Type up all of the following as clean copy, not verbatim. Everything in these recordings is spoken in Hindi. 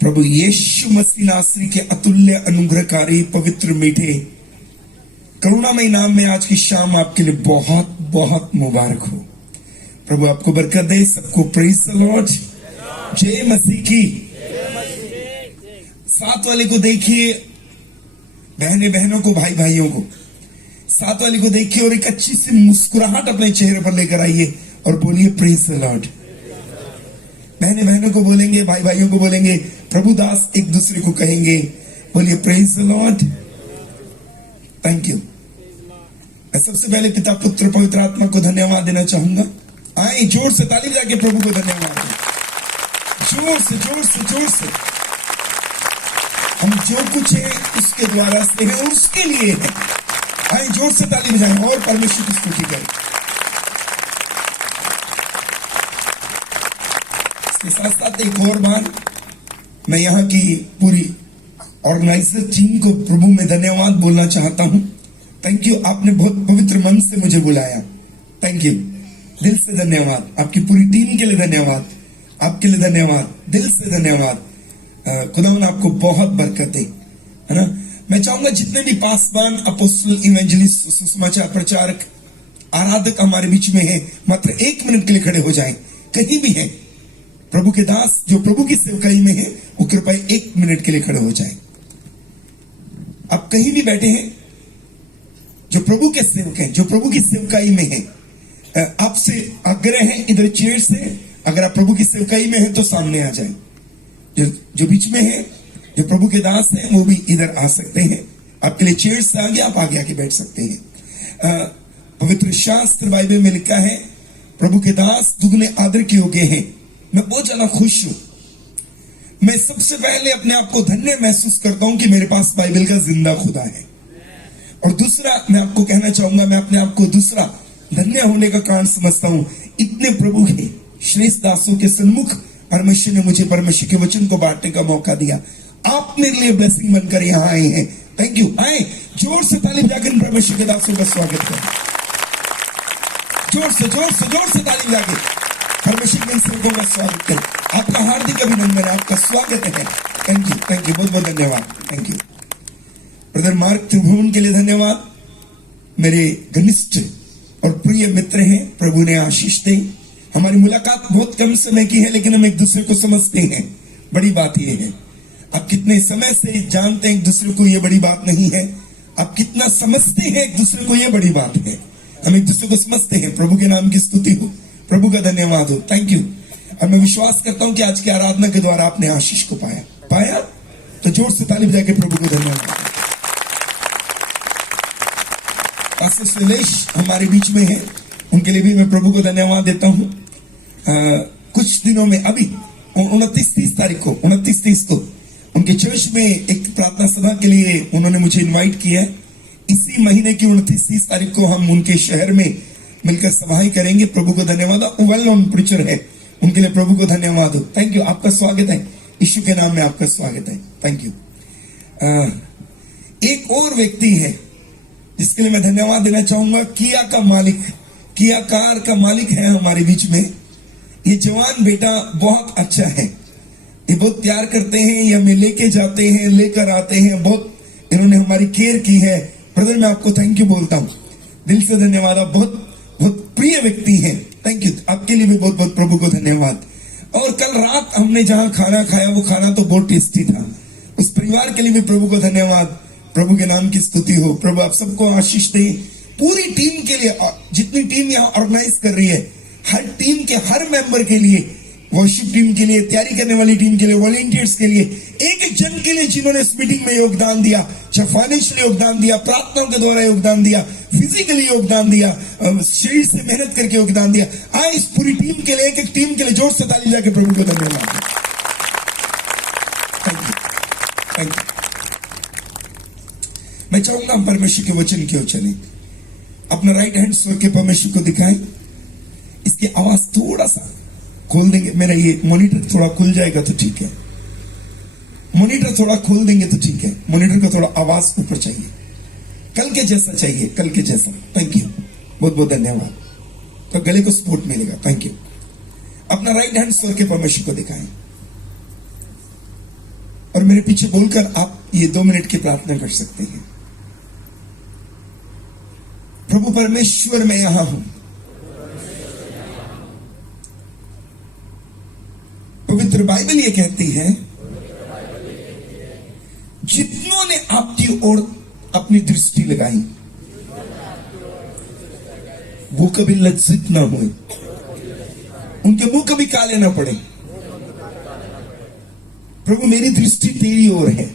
प्रभु यीशु मसीह नासरी के अतुल्य अनुग्रहकारी पवित्र मीठे करुणामय नाम में आज की शाम आपके लिए बहुत बहुत मुबारक हो। प्रभु आपको बरकत दे। सबको प्रेज द लॉर्ड। जय मसीह की। साथ वाले को देखिए, बहने बहनों को, भाई भाइयों को, साथ वाले को देखिए और एक अच्छी सी मुस्कुराहट अपने चेहरे पर लेकर आइए और बोलिए प्रेज द लॉर्ड। बहने बहनों को बोलेंगे, भाई भाइयों को बोलेंगे, प्रभु दास एक दूसरे को कहेंगे, बोलिए praise the Lord. Thank you. मैं सबसे पहले पिता पुत्र पवित्र आत्मा को धन्यवाद देना चाहूंगा। आए जोर से ताली बजा के प्रभु को धन्यवाद दें। जोर से जोर से जोर से। हम जो कुछ है उसके द्वारा से है, उसके लिए है। आए जोर से ताली बजाएं और परमेश्वर की स्तुति करें। इसके साथ साथ एक और बार मैं यहाँ की पूरी ऑर्गेनाइजर टीम को प्रभु में धन्यवाद बोलना चाहता हूँ। Thank you. आपने बहुत पवित्र मन से मुझे बुलाया। थैंक यू, दिल से धन्यवाद। आपकी पूरी टीम के लिए धन्यवाद। आपके लिए धन्यवाद, दिल से धन्यवाद। खुदावन आपको बहुत बरकत दे, है ना। मैं चाहूंगा जितने भी पासवान, अपोस्टल, इवेंजलिस्ट, सुसमाचार प्रचारक, आराधक हमारे बीच में है, मात्र 1 मिनट के लिए खड़े हो जाएं। कहीं भी हैं प्रभु के दास जो प्रभु की सेवकाई में है, वो कृपया 1 मिनट के लिए खड़े हो जाएं। आप कहीं भी बैठे हैं, जो प्रभु के सेवक हैं, जो प्रभु की सेवकाई में है, आपसे आग्रह है इधर चेयर से, अगर आप प्रभु की सेवकाई में हैं तो सामने आ जाएं। जो बीच में है, जो प्रभु के दास हैं, वो भी इधर आ सकते हैं। आपके लिए चेयर से आगे, आप आगे आके बैठ सकते हैं। पवित्र शास्त्र बाइबल में लिखा है, प्रभु के दास दुगने आदर के योग्य हैं। मैं बहुत ज्यादा खुश हूं। मैं सबसे पहले अपने आप को धन्य महसूस करता हूं कि मेरे पास बाइबल का जिंदा खुदा है। और दूसरा मैं आपको कहना चाहूंगा, मैं अपने आप को दूसरा धन्य होने का कारण समझता हूं, इतने प्रभु के श्रेष्ठ दासों के सन्मुख परमेश्वर ने मुझे परमेश्वर के वचन को बांटने का मौका दिया। आप मेरे लिए ब्लेसिंग बनकर यहां आए हैं। Thank you. आए जोर से ताली बजाकर परमेश्वर के दासों का स्वागत करें। जोर से जोर से जोर से ताली बजा के परमेश्वर के सेवकों का स्वागत करें। आपका हार्दिक अभिनंदन है, आपका स्वागत है। थैंक यू, बहुत बहुत धन्यवाद। Thank you. ब्रदर मार्क त्रिभुवन के लिए धन्यवाद। मेरे घनिष्ठ और प्रिय मित्र हैं, प्रभु ने आशीष दे। हमारी मुलाकात बहुत कम समय की है, लेकिन हम एक दूसरे को समझते हैं। बड़ी बात यह है, आप कितने समय से जानते हैं एक दूसरे को, यह बड़ी बात नहीं है। आप कितना समझते हैं एक दूसरे को, यह बड़ी बात है। हम एक दूसरे को समझते हैं। प्रभु के नाम की स्तुति हो, प्रभु का धन्यवाद हो। Thank you. और मैं विश्वास करता हूं कि आज की आराधना के द्वारा आपने आशीष को पाया तो जोर से ताली बजा के प्रभु को धन्यवाद। पास्टर सुलेश हमारे बीच में है, उनके लिए भी मैं प्रभु को धन्यवाद देता हूं। कुछ दिनों में अभी 29-30 तारीख को 29-30 को उनके चर्च में एक प्रार्थना सभा के लिए उन्होंने मुझे इनवाइट किया है। इसी महीने की 29-30 तारीख को हम उनके शहर में मिलकर सभाएं करेंगे। प्रभु को धन्यवाद। वेल नोन प्रीचर है, उनके लिए प्रभु को धन्यवाद हो। Thank you. आपका स्वागत है, यीशु के नाम में आपका स्वागत है। Thank you. एक और व्यक्ति है जिसके लिए मैं धन्यवाद देना चाहूंगा। किया का मालिक, किया कार का मालिक है हमारे बीच में। ये जवान बेटा बहुत अच्छा है, ये बहुत प्यार करते हैं, ये हमें लेके जाते हैं, लेकर आते हैं। बहुत इन्होंने हमारी केयर की है। ब्रदर मैं आपको थैंक यू बोलता हूं, दिल से धन्यवाद। आप बहुत बहुत प्रिय व्यक्ति हैं। Thank you. आपके लिए भी बहुत बहुत प्रभु को धन्यवाद। और कल रात हमने जहां खाना खाया, वो खाना तो बहुत टेस्टी था। उस परिवार के लिए भी प्रभु को धन्यवाद। प्रभु के नाम की स्तुति हो। प्रभु आप सबको आशीष दे। पूरी टीम के लिए, जितनी टीम यहाँ ऑर्गेनाइज कर रही है, हर टीम के हर मेंबर के लिए, वर्शिप टीम के लिए, तैयारी करने वाली टीम के लिए, वॉलंटियर्स के लिए, एक एक जन के लिए जिन्होंने इस मीटिंग में योगदान दिया, चाहे फाइनेंशियली योगदान दिया, प्रार्थनाओं के द्वारा योगदान दिया, फिजिकली योगदान दिया, शरीर से मेहनत करके योगदान दिया। आए इस पूरी टीम के लिए, एक एक टीम के लिए जोर से ताली जाके प्रभु को धन्यवाद। Thank you, thank you. मैं चाहूंगा हम परमेश्वर के वचन की ओर चलें। अपना राइट हैंड स्वर के परमेश्वर को दिखाएं। इसकी आवाज थोड़ा सा खोल देंगे। मेरा ये मॉनिटर थोड़ा खुल जाएगा तो ठीक है। मॉनिटर थोड़ा खोल देंगे तो ठीक है। मॉनिटर का थोड़ा आवाज ऊपर चाहिए, कल के जैसा चाहिए, कल के जैसा। थैंक यू, बहुत बहुत धन्यवाद। तो गले को सपोर्ट मिलेगा। Thank you. अपना राइट हैंड स्वर के परमेश्वर को दिखाएं और मेरे पीछे बोलकर आप ये 2 मिनट की प्रार्थना कर सकते हैं। प्रभु परमेश्वर, मैं यहां हूं। पवित्र बाइबल ये कहती है, जितनों ने आपकी ओर अपनी दृष्टि लगाई वो कभी लज्जित ना हुए, उनके मुंह कभी काले ना पड़े। प्रभु मेरी दृष्टि तेरी ओर है,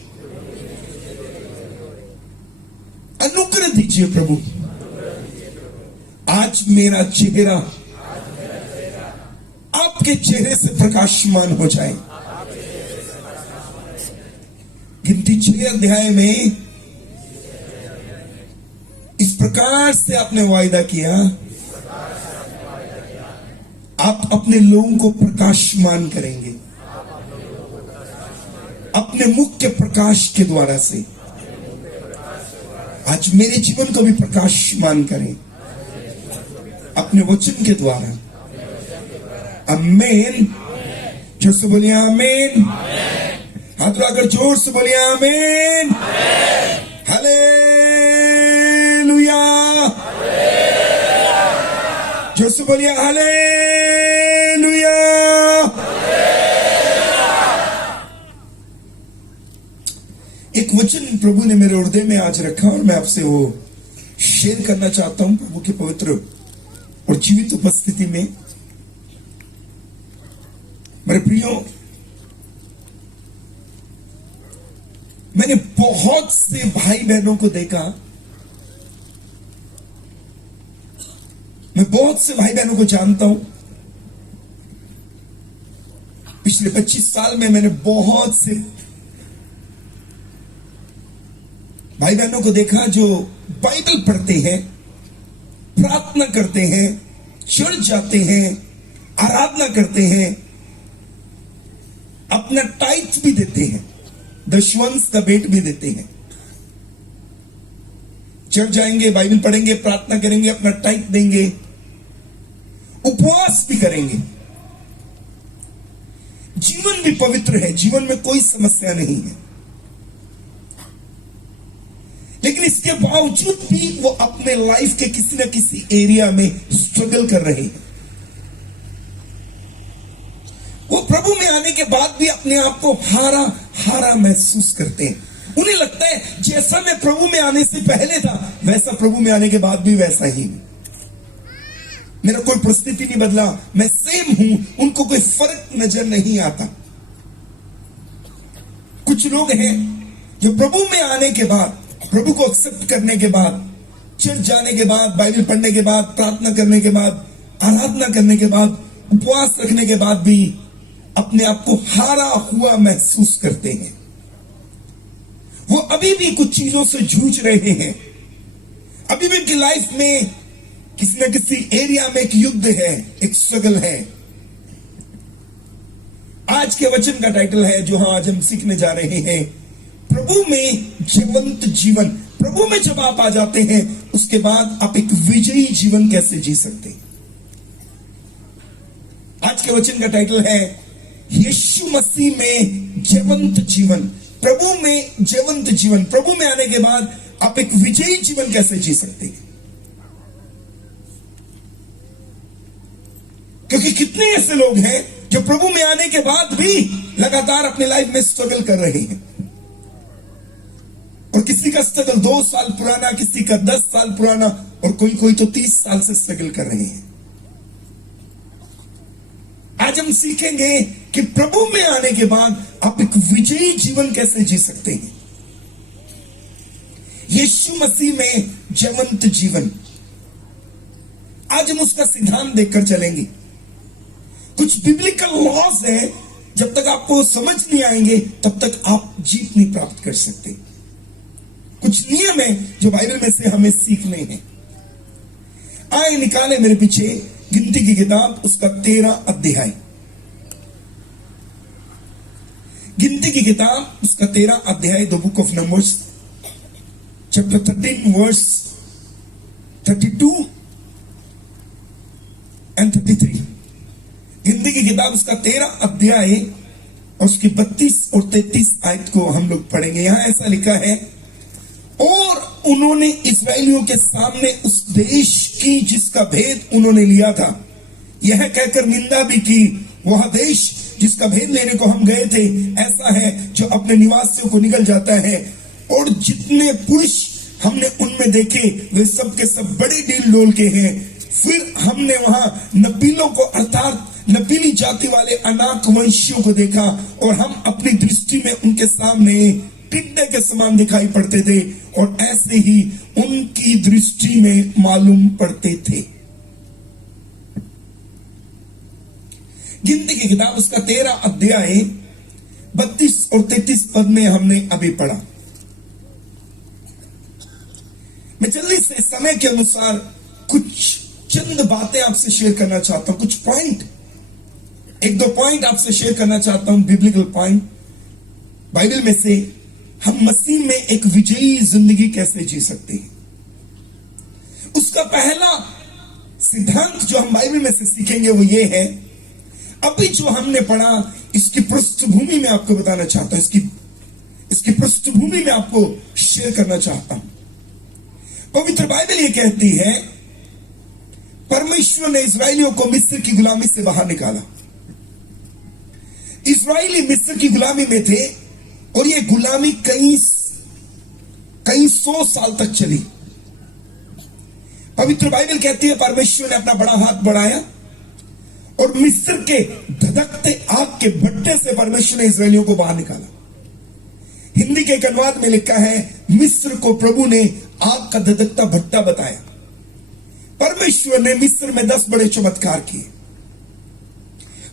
अनुग्रह दीजिए प्रभु। आज मेरा चेहरा आपके चेहरे से प्रकाशमान हो जाए। गिनती 6 अध्याय में इस प्रकार से आपने वायदा किया, आप अपने लोगों को प्रकाशमान करेंगे अपने मुख के प्रकाश के द्वारा से। आज मेरे जीवन को भी प्रकाशमान करें अपने वचन के द्वारा। आमीन। जोर से बोलिए आमीन। हाथ उठाकर जोर से बोलिए आमीन। हालेलुया। जोर से बोलिए हालेलुया। एक वचन प्रभु ने मेरे हृदय में आज रखा और मैं आपसे वो शेयर करना चाहता हूं प्रभु की पवित्र और जीवित उपस्थिति में। मेरे प्रियो, मैंने बहुत से भाई बहनों को देखा, मैं बहुत से भाई बहनों को जानता हूं। पिछले 25 साल में मैंने बहुत से भाई बहनों को देखा जो बाइबल पढ़ते हैं, प्रार्थना करते हैं, चर्च जाते हैं, आराधना करते हैं, अपना टाइट भी देते हैं, दशवंश का भेंट भी देते हैं। चर्च जाएंगे, बाइबल पढ़ेंगे, प्रार्थना करेंगे, अपना टाइट देंगे, उपवास भी करेंगे। जीवन भी पवित्र है, जीवन में कोई समस्या नहीं है। लेकिन इसके बावजूद भी वो अपने लाइफ के किसी न किसी एरिया में स्ट्रगल कर रहे हैं। वो प्रभु में आने के बाद भी अपने आप को हारा हारा महसूस करते हैं। उन्हें लगता है जैसा मैं प्रभु में आने से पहले था वैसा प्रभु में आने के बाद भी वैसा ही हूं। मेरा कोई परिस्थिति नहीं बदला, मैं सेम हूं। उनको कोई फर्क नजर नहीं आता। कुछ लोग हैं जो प्रभु में आने के बाद, प्रभु को एक्सेप्ट करने के बाद, चर्च जाने के बाद, बाइबल पढ़ने के बाद, प्रार्थना करने के बाद, आराधना करने के बाद, उपवास रखने के बाद भी अपने आप को हारा हुआ महसूस करते हैं। वो अभी भी कुछ चीजों से जूझ रहे हैं। अभी भी उनकी लाइफ में किसी न किसी एरिया में एक युद्ध है, एक स्ट्रगल है। आज के वचन का टाइटल है जो आज हम सीखने जा रहे हैं, प्रभु में जीवंत जीवन। प्रभु में जब आप आ जाते हैं उसके बाद आप एक विजयी जीवन कैसे जी सकते हैं। आज के वचन का टाइटल है यीशु मसीह में जीवंत जीवन। प्रभु में जीवंत जीवन। प्रभु में आने के बाद आप एक विजयी जीवन कैसे जी सकते हैं। क्योंकि कितने ऐसे लोग हैं जो प्रभु में आने के बाद भी लगातार अपने लाइफ में स्ट्रगल कर रहे हैं। और किसी का स्ट्रगल 2 साल पुराना, किसी का 10 साल पुराना, और कोई तो 30 साल से स्ट्रगल कर रहे हैं। आज हम सीखेंगे कि प्रभु में आने के बाद आप एक विजयी जीवन कैसे जी सकते हैं। यीशु मसीह में जीवंत जीवन। आज हम उसका सिद्धांत देखकर चलेंगे। कुछ बिब्लिकल लॉज है, जब तक आपको समझ नहीं आएंगे तब तक आप जीत नहीं प्राप्त कर सकते। कुछ नियम है जो बाइबल में से हमें सीखने हैं। आए निकाले मेरे पीछे गिनती की किताब, उसका 13 अध्याय। गिनती की किताब उसका 13 अध्याय, the book of numbers, chapter 13 verse 32 and 33। गिनती की किताब उसका 13 अध्याय और उसकी 32 और 33 आयत को हम लोग पढ़ेंगे। यहां ऐसा लिखा है, और उन्होंने इस्राएलियों के सामने उस देश की जिसका भेद उन्होंने लिया था यह कहकर निंदा भी की, वह देश जिसका भेद लेने को हम गए थे ऐसा है जो अपने निवासियों को निगल जाता है, और जितने पुरुष हमने उनमें देखे वे सब के सब बड़े डील डोल के हैं। फिर हमने वहां नपीलों को अर्थात नपीली जाति वाले अनाक वंशियों को देखा, और हम अपनी दृष्टि में उनके सामने टिड्डे के समान दिखाई पड़ते थे, और ऐसे ही उनकी दृष्टि में मालूम पड़ते थे। गिनती की किताब उसका 13 अध्याय 32 और 33 पद में हमने अभी पढ़ा। मैं जल्दी से समय के अनुसार कुछ चंद बातें आपसे शेयर करना चाहता हूं, कुछ पॉइंट, एक दो पॉइंट आपसे शेयर करना चाहता हूं, बिब्लिकल पॉइंट बाइबल में से। हम मसीह में एक विजयी जिंदगी कैसे जी सकते हैं, उसका पहला सिद्धांत जो हम बाइबल में से सीखेंगे वो ये है। अभी जो हमने पढ़ा इसकी पृष्ठभूमि में आपको बताना चाहता हूं, इसकी पृष्ठभूमि में आपको शेयर करना चाहता हूं। पवित्र बाइबल ये कहती है, परमेश्वर ने इस्राएलियों को मिस्र की गुलामी से बाहर निकाला। इस्राएली मिस्र की गुलामी में थे, और ये गुलामी कई 100 साल तक चली। पवित्र बाइबल कहती है परमेश्वर ने अपना बड़ा हाथ बढ़ाया, और मिस्र के धधकते आग के भट्टे से परमेश्वर ने इस्राएलियों को बाहर निकाला। हिंदी के एक अनुवाद में लिखा है, मिस्र को प्रभु ने आग का धधकता भट्टा बताया। परमेश्वर ने मिस्र में 10 बड़े चमत्कार किए।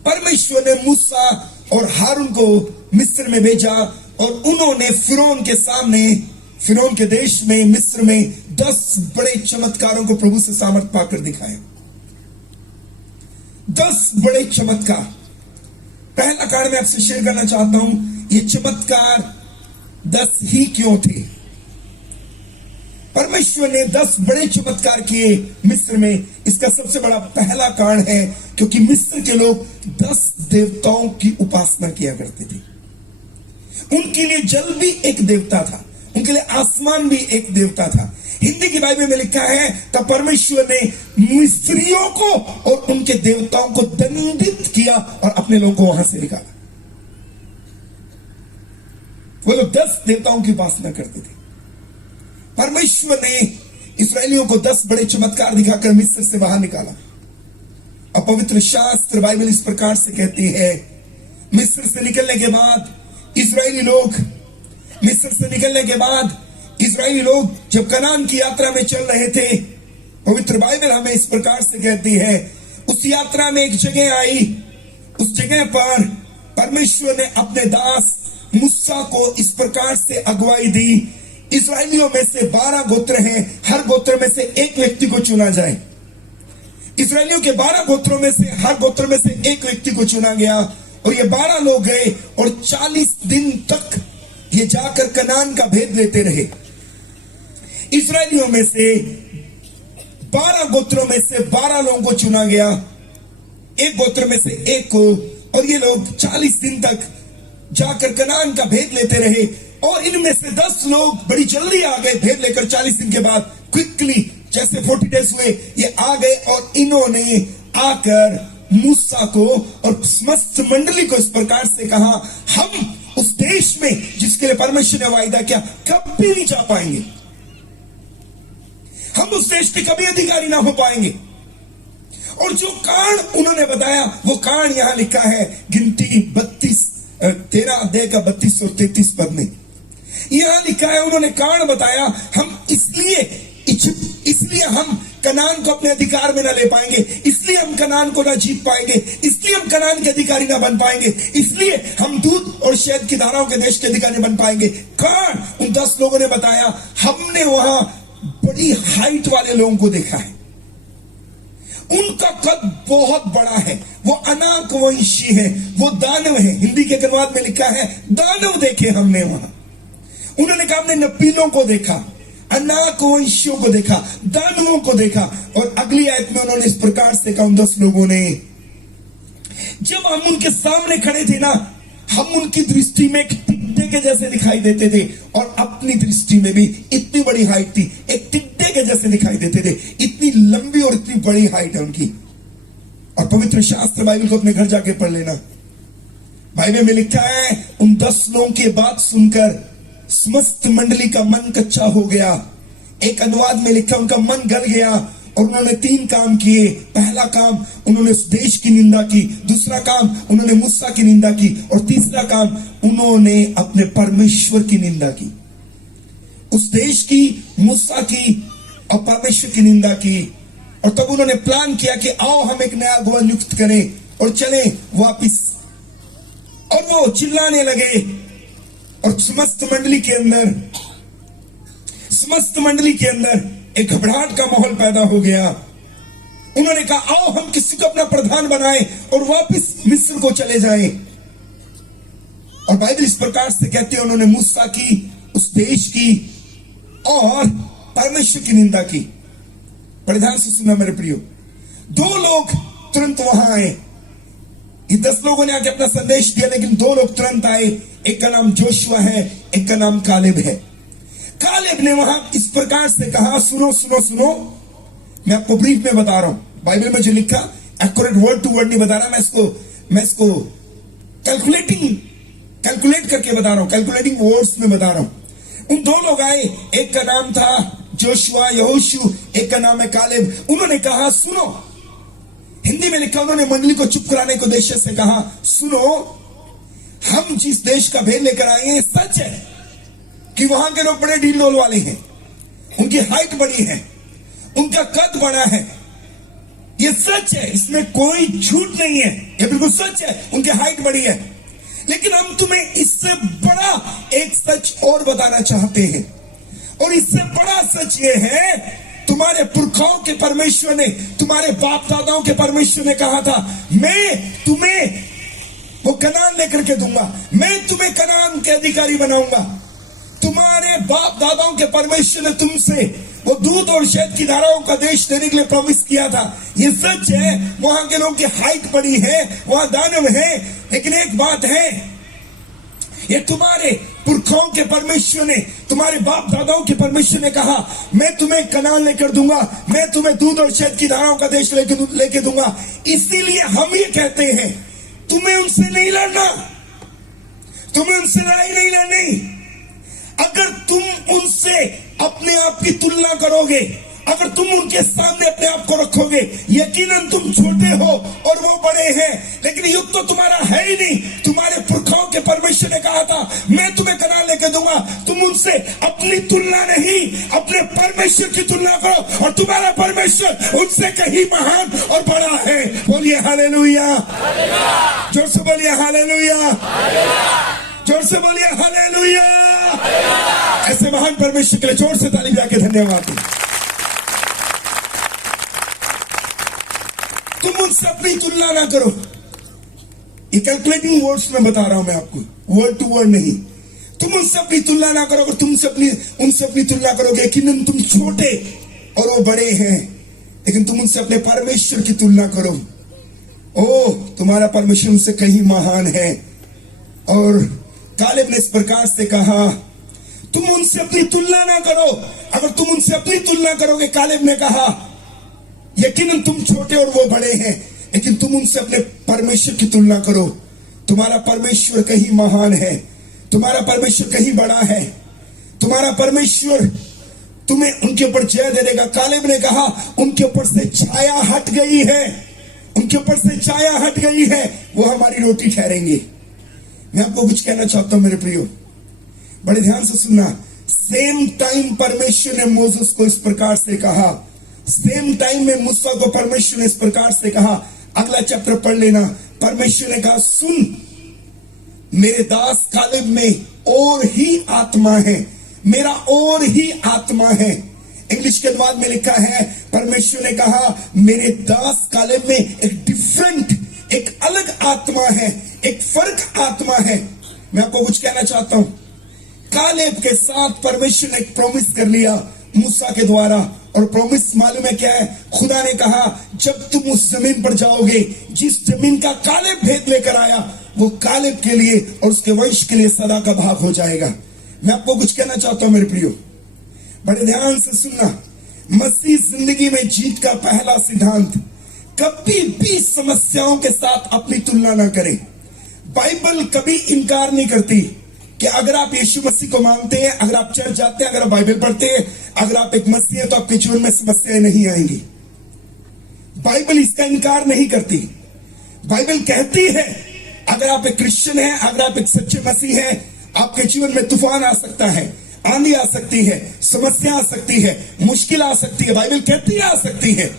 परमेश्वर ने मूसा और हारून को मिस्र में भेजा, और उन्होंने फिरौन के सामने, फिरौन के देश में मिस्र में 10 बड़े चमत्कारों को प्रभु से सामर्थ पाकर दिखाया। 10 बड़े चमत्कार। पहला कारण मैं आपसे शेयर करना चाहता हूं, ये चमत्कार 10 ही क्यों थे। परमेश्वर ने 10 बड़े चमत्कार किए मिस्र में। इसका सबसे बड़ा पहला कारण है क्योंकि मिस्र के लोग 10 देवताओं की उपासना किया करते थे। उनके लिए जल भी एक देवता था, उनके लिए आसमान भी एक देवता था। हिंदी की बाइबल में लिखा है, तब परमेश्वर ने मिस्रियों को और उनके देवताओं को दंडित किया और अपने लोगों को वहां से निकाला। वो लोग 10 देवताओं की उपासना करते थे। परमेश्वर ने इस्राएलियों को 10 बड़े चमत्कार दिखाकर मिस्र से बाहर निकाला। अब पवित्र शास्त्र बाइबल इस प्रकार से कहती है, मिस्र से निकलने के बाद इस्राएली लोग, मिस्र से निकलने के बाद इस्राएली लोग जब कनान की यात्रा में चल रहे थे, पवित्र बाइबल हमें इस प्रकार से कहती है, उस यात्रा में एक जगह आई, उस जगह पर परमेश्वर ने अपने दास मूसा को इस प्रकार से अगुवाई दी, इस्राएलियों में से 12 गोत्र हैं, हर गोत्र में से एक व्यक्ति को चुना जाए। इस्राएलियों के 12 गोत्रों में से हर गोत्र में से एक व्यक्ति को चुना गया, और ये 12 लोग गए और 40 दिन तक ये जाकर कनान का भेद लेते रहे। इस्राएलियों में से 12 गोत्रों में से 12 लोगों को चुना गया, एक गोत्र में से एक को, और ये लोग 40 दिन तक जाकर कनान का भेद लेते रहे। और इनमें से 10 लोग बड़ी जल्दी आ गए, भेद लेकर 40 दिन के बाद क्विकली, जैसे 40 डेज हुए, ये आ गए और इन्होंने आकर मूसा को और समस्त मंडली को इस प्रकार से कहा, हम उस देश में जिसके लिए परमेश्वर ने वायदा किया कभी नहीं जा पाएंगे, हम उस देश के कभी अधिकारी ना हो पाएंगे। और जो कारण उन्होंने बताया वो कारण यहां लिखा है, गिनती 13 अध्याय का 32 और 33 पद में यहां लिखा है, उन्होंने कारण बताया, हम इसलिए हम कनान को अपने अधिकार में ना ले पाएंगे, इसलिए हम कनान को ना जीत पाएंगे, इसलिए हम कनान के अधिकारी ना बन पाएंगे, इसलिए हम दूध और शहद की धाराओं के देश के अधिकारी बन पाएंगे। कारण उन 10 लोगों ने बताया, हमने वहां बड़ी हाइट वाले लोगों को देखा है, उनका कद बहुत बड़ा है, वो अनाक वंशी है, वो दानव है। हिंदी के अनुवाद में लिखा है, दानव देखे हमने वहां। उन्होंने कहा हमने नपीलों को देखा, अनाक वंशियों को देखा, दानवों को देखा। और अगली आयत में उन्होंने इस प्रकार से कहा, उन 10 लोगों ने जब हम उनके सामने खड़े थे ना, हम उनकी दृष्टि में एक टिड्डे के जैसे दिखाई देते थे, और अपनी दृष्टि में भी इतनी बड़ी हाइट थी, एक टिड्डे के जैसे दिखाई देते थे। इतनी लंबी और इतनी बड़ी हाइट है उनकी। और पवित्र शास्त्र बाइबल को अपने घर जाके पढ़ लेना। बाइबल में लिखा है, उन 10 लोगों की बात सुनकर समस्त मंडली का मन कच्चा हो गया। एक अनुवाद में लिखा, उनका मन गल गया, और उन्होंने 3 काम किए। पहला काम, उन्होंने उस देश की निंदा की। दूसरा काम, उन्होंने मूसा की निंदा की। और तीसरा काम, उन्होंने अपने परमेश्वर की निंदा की। उस देश की, मूसा की और परमेश्वर की निंदा की। और तब उन्होंने प्लान किया कि आओ हम एक नया अगुवा नियुक्त करें और चले वापिस। और वो चिल्लाने लगे, और समस्त मंडली के अंदर एक घबराहट का माहौल पैदा हो गया। उन्होंने कहा, आओ हम किसी को अपना प्रधान बनाएं और वापस मिस्र को चले जाएं। और बाइबल इस प्रकार से कहते हैं, उन्होंने मूसा की, उस देश की और परमेश्वर की निंदा की। बड़े ध्यान से सुनना मेरे प्रियो। 2 लोग तुरंत वहां आए। ये 10 लोगों ने आके अपना संदेश दिया, लेकिन 2 लोग तुरंत आए। एक का नाम जोशुआ है, एक का नाम कालेब है। कालेब ने वहां इस प्रकार से कहा, सुनो सुनो सुनो, मैं आपको ब्रीफ में बता रहा हूं। बाइबल में जो लिखा, एक्यूरेट वर्ड टू वर्ड नहीं बता रहा, मैं इसको कैलकुलेट करके बता रहा हूं, कैलकुलेटिंग वर्ड्स में बता रहा हूं। उन 2 लोग आए, एक का नाम था जोशुआ यहोशू, एक का नाम है कालेब। उन्होंने कहा, सुनो, हिंदी में लिखा, उन्होंने मंडली को चुप कराने के उद्देश्य से कहा, सुनो, हम जिस देश का भेद लेकर आए हैं, सच है कि वहां के लोग बड़े ढील डोल वाले हैं, उनकी हाइट बड़ी है, उनका कद बड़ा है। ये सच है, इसमें कोई झूठ नहीं है, ये बिल्कुल सच है, उनकी हाइट बड़ी है। लेकिन हम तुम्हें इससे बड़ा एक सच और बताना चाहते हैं, और इससे बड़ा सच ये है, तुम्हारे पुरखाओं के परमेश्वर ने, तुम्हारे बाप दादाओं के परमेश्वर ने कहा था, मैं तुम्हें वो कनान लेकर के दूंगा, मैं तुम्हें कनान के अधिकारी बनाऊंगा। तुम्हारे बाप दादाओं के परमेश्वर ने तुमसे वो दूध और शहद की धाराओं का देश देने के लिए प्रॉमिस किया था। ये सच है, वहां के लोगों की हाइट बड़ी है, वहां दानव है, लेकिन एक बात है, ये तुम्हारे पुरखाओं के परमेश्वर ने, तुम्हारे बाप दादाओं के परमेश्वर ने कहा, मैं तुम्हें कनान लेकर दूंगा, मैं तुम्हें दूध और शहद की धाराओं का देश लेके दूंगा। इसीलिए हम ये कहते हैं, तुम्हें उनसे नहीं लड़ना, तुम्हें उनसे लड़ाई नहीं लड़नी। अगर तुम उनसे अपने आप की तुलना करोगे, अगर तुम उनके सामने अपने आप को रखोगे, यकीनन तुम छोटे हो और वो बड़े हैं, लेकिन युग तो तुम्हारा है ही नहीं। तुम्हारे पुरखाओं के परमेश्वर ने कहा था, मैं तुम्हें कनान लेके दूंगा। तुम उनसे अपनी तुलना नहीं, अपने परमेश्वर की तुलना करो, और तुम्हारा परमेश्वर उनसे कहीं महान और बड़ा है। बोलिए हालेलुया, जोर से बोलिए हालेलुया, जोर से बोलिए हालेलुया। ऐसे महान परमेश्वर के लिए जोर से ताली बजा के धन्यवाद। तुम उनसे अपनी तुलना ना करो। ये कैलकुलेटिंग वर्ड्स में बता रहा हूं मैं आपको, वर्ड टू वर्ड नहीं। तुम उनसे अपनी तुलना ना करो। अगर तुमसे उनसे अपनी तुलना करोगे, कि तुम छोटे और वो बड़े हैं, लेकिन तुम उनसे अपने परमेश्वर की तुलना करो। ओ, तुम्हारा परमेश्वर उनसे कहीं महान है। और कालेब ने इस प्रकार से कहा, तुम उनसे अपनी तुलना ना करो। अगर तुम उनसे अपनी तुलना करोगे, कालेब ने कहा, यकीनन तुम छोटे और वो बड़े हैं, लेकिन तुम उनसे अपने परमेश्वर की तुलना करो। तुम्हारा परमेश्वर कहीं महान है, तुम्हारा परमेश्वर कहीं बड़ा है, तुम्हारा परमेश्वर तुम्हें उनके ऊपर जय दे देगा। कालेब ने कहा, उनके ऊपर से छाया हट गई है, उनके ऊपर से छाया हट गई है, वो हमारी रोटी ठहरेंगे। मैं आपको कुछ कहना चाहता हूं मेरे प्रियो, बड़े ध्यान से सुनना। सेम टाइम परमेश्वर ने मोसेस को इस प्रकार से कहा, सेम टाइम में मूसा को परमेश्वर ने इस प्रकार से कहा। अगला चैप्टर पढ़ लेना। परमेश्वर ने कहा, सुन, मेरे दास कालेब में और ही आत्मा है, मेरा और ही आत्मा है। इंग्लिश के अनुवाद में लिखा है, परमेश्वर ने कहा, मेरे दास कालेब में एक डिफरेंट, एक अलग आत्मा है, एक फर्क आत्मा है। मैं आपको कुछ कहना चाहता हूं। कालेब के साथ परमेश्वर ने एक प्रॉमिस कर लिया, मूसा के द्वारा। और प्रॉमिस मालूम है क्या है? खुदा ने कहा जब तुम उस जमीन पर जाओगे जिस जमीन का कालेब भेद लेकर आया, वो कालेब के लिए और उसके वंश के लिए सदा का भाग हो जाएगा। मैं आपको कुछ कहना चाहता हूं मेरे प्रियो, बड़े ध्यान से सुनना। मसीह जिंदगी में जीत का पहला सिद्धांत, कभी भी समस्याओं के साथ अपनी तुलना ना करें। बाइबल कभी इनकार नहीं करती कि अगर आप यीशु मसीह को मानते हैं, अगर आप चर्च जाते हैं, अगर आप बाइबल पढ़ते हैं, अगर आप एक मसीह हैं, तो आपके जीवन में समस्याएं नहीं आएंगी। बाइबल इसका इनकार नहीं करती। बाइबल कहती है अगर आप एक क्रिश्चियन हैं, अगर आप एक सच्चे मसीह हैं, आपके जीवन में तूफान आ सकता है, आंधी आ सकती है, समस्या आ सकती है, मुश्किल आ सकती है। बाइबल कहती है आ सकती है।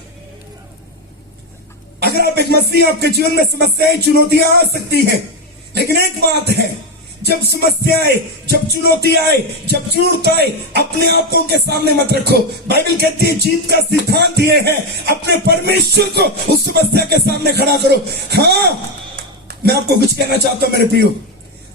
अगर आप एक मसीह, आपके जीवन में समस्याएं, चुनौतियां आ सकती हैं, लेकिन एक बात है, जब समस्या आए, जब चुनौती आए, जब जरूरत आए, अपने आप को उनके सामने मत रखो। बाइबल कहती है जीत का सिद्धांत यह है, अपने परमेश्वर को उस समस्या के सामने खड़ा करो। हाँ, मैं आपको कुछ कहना चाहता हूं मेरे प्रियो,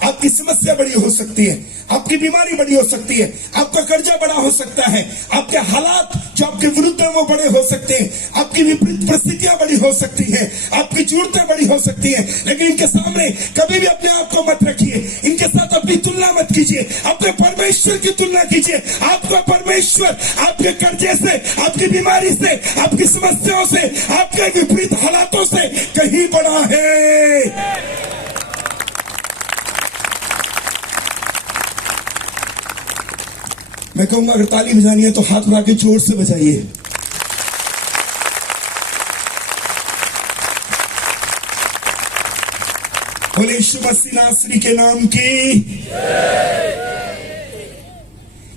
आपकी समस्या बड़ी हो सकती है, आपकी बीमारी बड़ी हो सकती है, आपका कर्जा बड़ा हो सकता है, आपके हालात जो आपके विरुद्ध है वो बड़े हो सकते हैं, आपकी विपरीत परिस्थितियां बड़ी हो सकती हैं, आपकी जरूरतें बड़ी हो सकती हैं, लेकिन इनके सामने कभी भी अपने आप को मत रखिए, इनके साथ अपनी तुलना मत कीजिए, अपने परमेश्वर की तुलना कीजिए। आपका परमेश्वर आपके कर्जे से, आपकी बीमारी से, आपकी समस्याओं से, आपके विपरीत हालातों से कहीं बड़ा है। मैं कहूंगा अगर ताली बजानी है तो हाथ उठा के जोर से बजाइए। बोले यीशु मसीह नासरी के नाम की।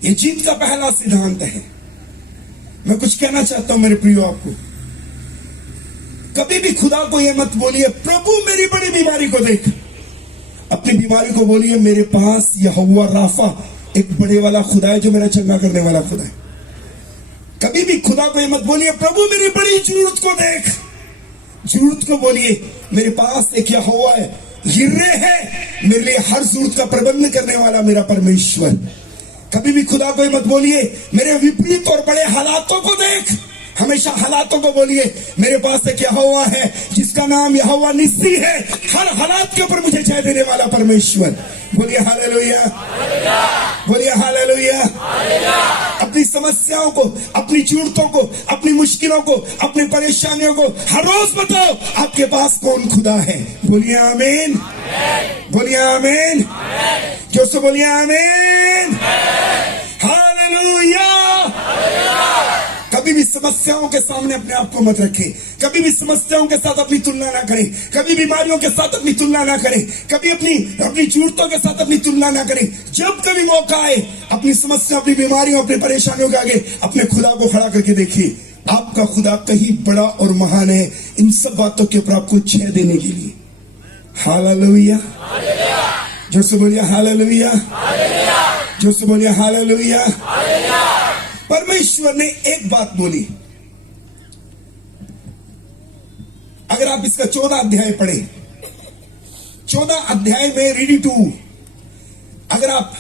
ये जीत का पहला सिद्धांत है। मैं कुछ कहना चाहता हूं मेरे प्रियो आपको, कभी भी खुदा को यह मत बोलिए प्रभु मेरी बड़ी बीमारी को देख। अपनी बीमारी को बोलिए मेरे पास यहोवा राफा एक बड़े वाला खुदा है जो मेरा चंगा करने वाला खुदा है। कभी भी खुदा को मत बोलिए प्रभु मेरी बड़ी जरूरत को देख। जरूरत को बोलिए मेरे पास एक यहोवा है, हिर्रे है, मेरे लिए हर जरूरत का प्रबंध करने वाला मेरा परमेश्वर। कभी भी खुदा को मत बोलिए मेरे विपरीत और बड़े हालातों को देख। हमेशा हालातों को बोलिए मेरे पास एक यहोवा है जिसका नाम यहोवा निस्सी है, हर हालात के ऊपर मुझे जय देने वाला परमेश्वर। बोलिए हालेलुया, बोलिए हालेलुया। अपनी समस्याओं को, अपनी जरूरतों को, अपनी मुश्किलों को, अपनी परेशानियों को हर रोज बताओ आपके पास कौन खुदा है। बोलिए आमीन, बोलिए आमीन, जो से बोलिए आमीन, हालेलुया। कभी भी समस्याओं के सामने अपने आप को मत रखें, कभी भी समस्याओं के साथ अपनी तुलना ना करें, कभी बीमारियों के साथ अपनी तुलना ना करें, कभी अपनी जरूरतों के साथ अपनी तुलना ना करें। जब कभी मौका आए अपनी समस्या, अपनी बीमारियों, अपनी परेशानियों के आगे अपने खुदा को खड़ा करके देखिए। आपका खुदा कहीं बड़ा और महान है इन सब बातों के ऊपर आपको जय देने के लिए। हालेलुया, जो से बोलिए हालेलुया, जो से बोलिए हालेलुया। परमेश्वर ने एक बात बोली, अगर आप इसका 14 अध्याय पढ़े, 14 अध्याय में रीडी टू, अगर आप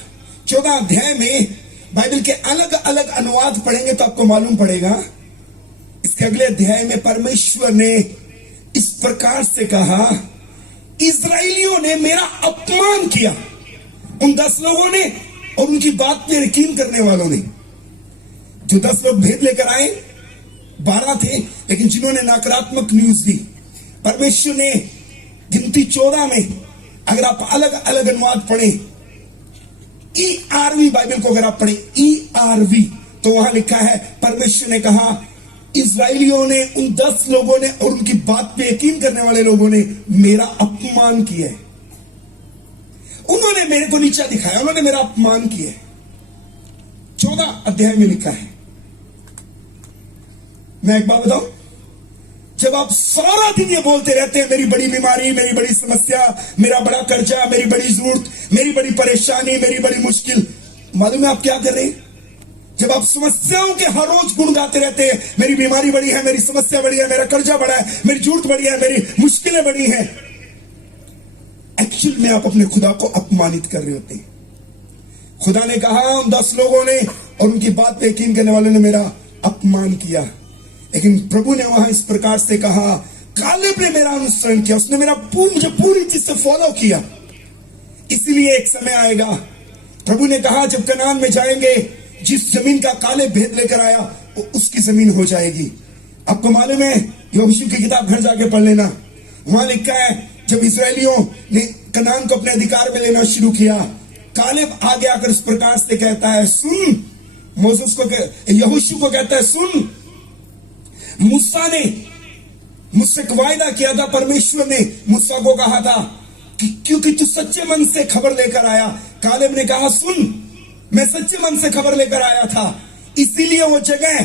14 अध्याय में बाइबल के अलग अलग अनुवाद पढ़ेंगे तो आपको मालूम पड़ेगा। इसके अगले अध्याय में परमेश्वर ने इस प्रकार से कहा, इस्राएलियों ने मेरा अपमान किया। उन 10 लोगों ने और उनकी बात पे यकीन करने वालों ने, जो 10 लोग भेद लेकर आए, 12 थे, लेकिन जिन्होंने नकारात्मक न्यूज दी। परमेश्वर ने गिनती 14 में, अगर आप अलग अलग अनुवाद पढ़े, ERV बाइबल को अगर आप पढ़े ERV, तो वहां लिखा है परमेश्वर ने कहा इस्राएलियों ने, उन 10 लोगों ने और उनकी बात पे यकीन करने वाले लोगों ने मेरा अपमान किया है। उन्होंने मेरे को नीचा दिखाया, उन्होंने मेरा अपमान किया है। 14 अध्याय में लिखा है। मैं एक बात बताऊं, जब आप सारा दिन ये बोलते रहते हैं मेरी बड़ी बीमारी, मेरी बड़ी समस्या, मेरा बड़ा कर्जा, मेरी बड़ी जरूरत, मेरी बड़ी परेशानी, मेरी बड़ी मुश्किल, मालूम है आप क्या कर रहे हैं? जब आप समस्याओं के हर रोज गुण गाते रहते हैं, मेरी बीमारी बड़ी है, मेरी समस्या बड़ी है, मेरा कर्जा बड़ा है, मेरी जरूरत बड़ी है, मेरी मुश्किलें बड़ी हैं, एक्चुअल में आप अपने खुदा को अपमानित कर रहे होते हैं। खुदा ने कहा उन 10 लोगों ने और उनकी बात पे यकीन करने वालों ने मेरा अपमान किया। लेकिन प्रभु ने वहां इस प्रकार से कहा, कालेब ने मेरा अनुसरण किया, उसने मुझे पूरी चीज से फॉलो किया। इसीलिए एक समय आएगा, प्रभु ने कहा जब कनान में जाएंगे, जिस जमीन का कालेब भेद लेकर आया वो उसकी जमीन हो जाएगी। आपको मालूम है, यहोशू की किताब घर जाके पढ़ लेना, वहां लिखा है जब इस्राएलियों ने कनान को अपने अधिकार में लेना शुरू किया, कालेब आगे आकर इस प्रकार से कहता है, सुन, मोसेस को यहोशू को कहता है, सुन, मूसा ने मुझसे वायदा किया था, परमेश्वर ने मूसा को कहा था कि क्योंकि तू सच्चे मन से खबर लेकर आया। कालेब ने कहा, सुन, मैं सच्चे मन से खबर लेकर आया था, इसीलिए वो जगह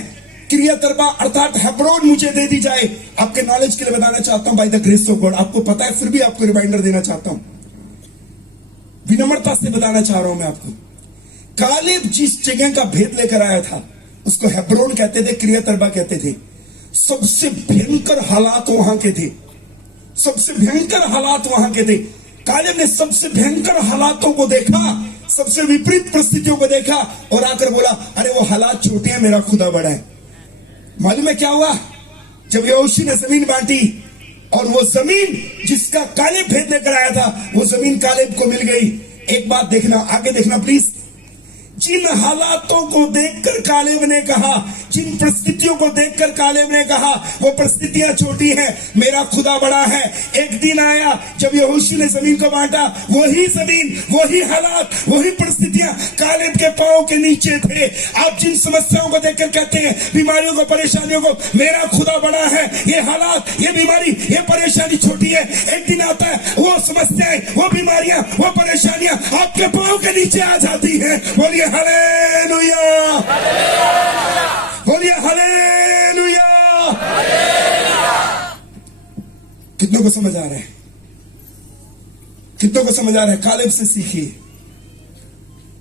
किरियत अरबा अर्थात हेब्रोन मुझे दे दी जाए। आपके नॉलेज के लिए बताना चाहता हूं, by the grace of God, आपको पता है फिर भी आपको रिमाइंडर देना चाहता हूं, विनम्रता से बताना चाह रहा हूं मैं आपको। कालेब जिस जगह का भेद लेकर आया था उसको हेब्रोन कहते थे, किरियत अरबा कहते थे। सबसे भयंकर हालात वहां के थे, सबसे भयंकर हालात वहां के थे। कालेब ने सबसे भयंकर हालातों को देखा, सबसे विपरीत परिस्थितियों को देखा और आकर बोला, अरे वो हालात छोटे हैं, मेरा खुदा बड़ा है। मालूम है क्या हुआ? जब यहोशू ने जमीन बांटी और वो जमीन जिसका कालेब भेद लेकर आया था वो जमीन कालेब को मिल गई। एक बात देखना, आगे देखना प्लीज। जिन हालातों को देखकर कालेब ने कहा, जिन परिस्थितियों को देखकर कालेब ने कहा, वो परिस्थितियां छोटी हैं, मेरा खुदा बड़ा है। एक दिन आया जब यहोशू ने जमीन को बांटा, वही जमीन, वही हालात, वही परिस्थितियां कालेब के पांव के नीचे थे। आप जिन समस्याओं को देखकर कहते हैं, बीमारियों को, परेशानियों को, मेरा खुदा बड़ा है, ये हालात, ये बीमारी, ये परेशानी छोटी है। एक दिन आता है वो समस्याएं, वो बीमारियां, वो परेशानियां आपके पांव के नीचे आ जाती हैं। बोलिए हालेलुया, बोलिए हालेलुया। कितनों को समझ आ रहा है? कितनों को समझ आ रहा है? कालेब से सीखिए।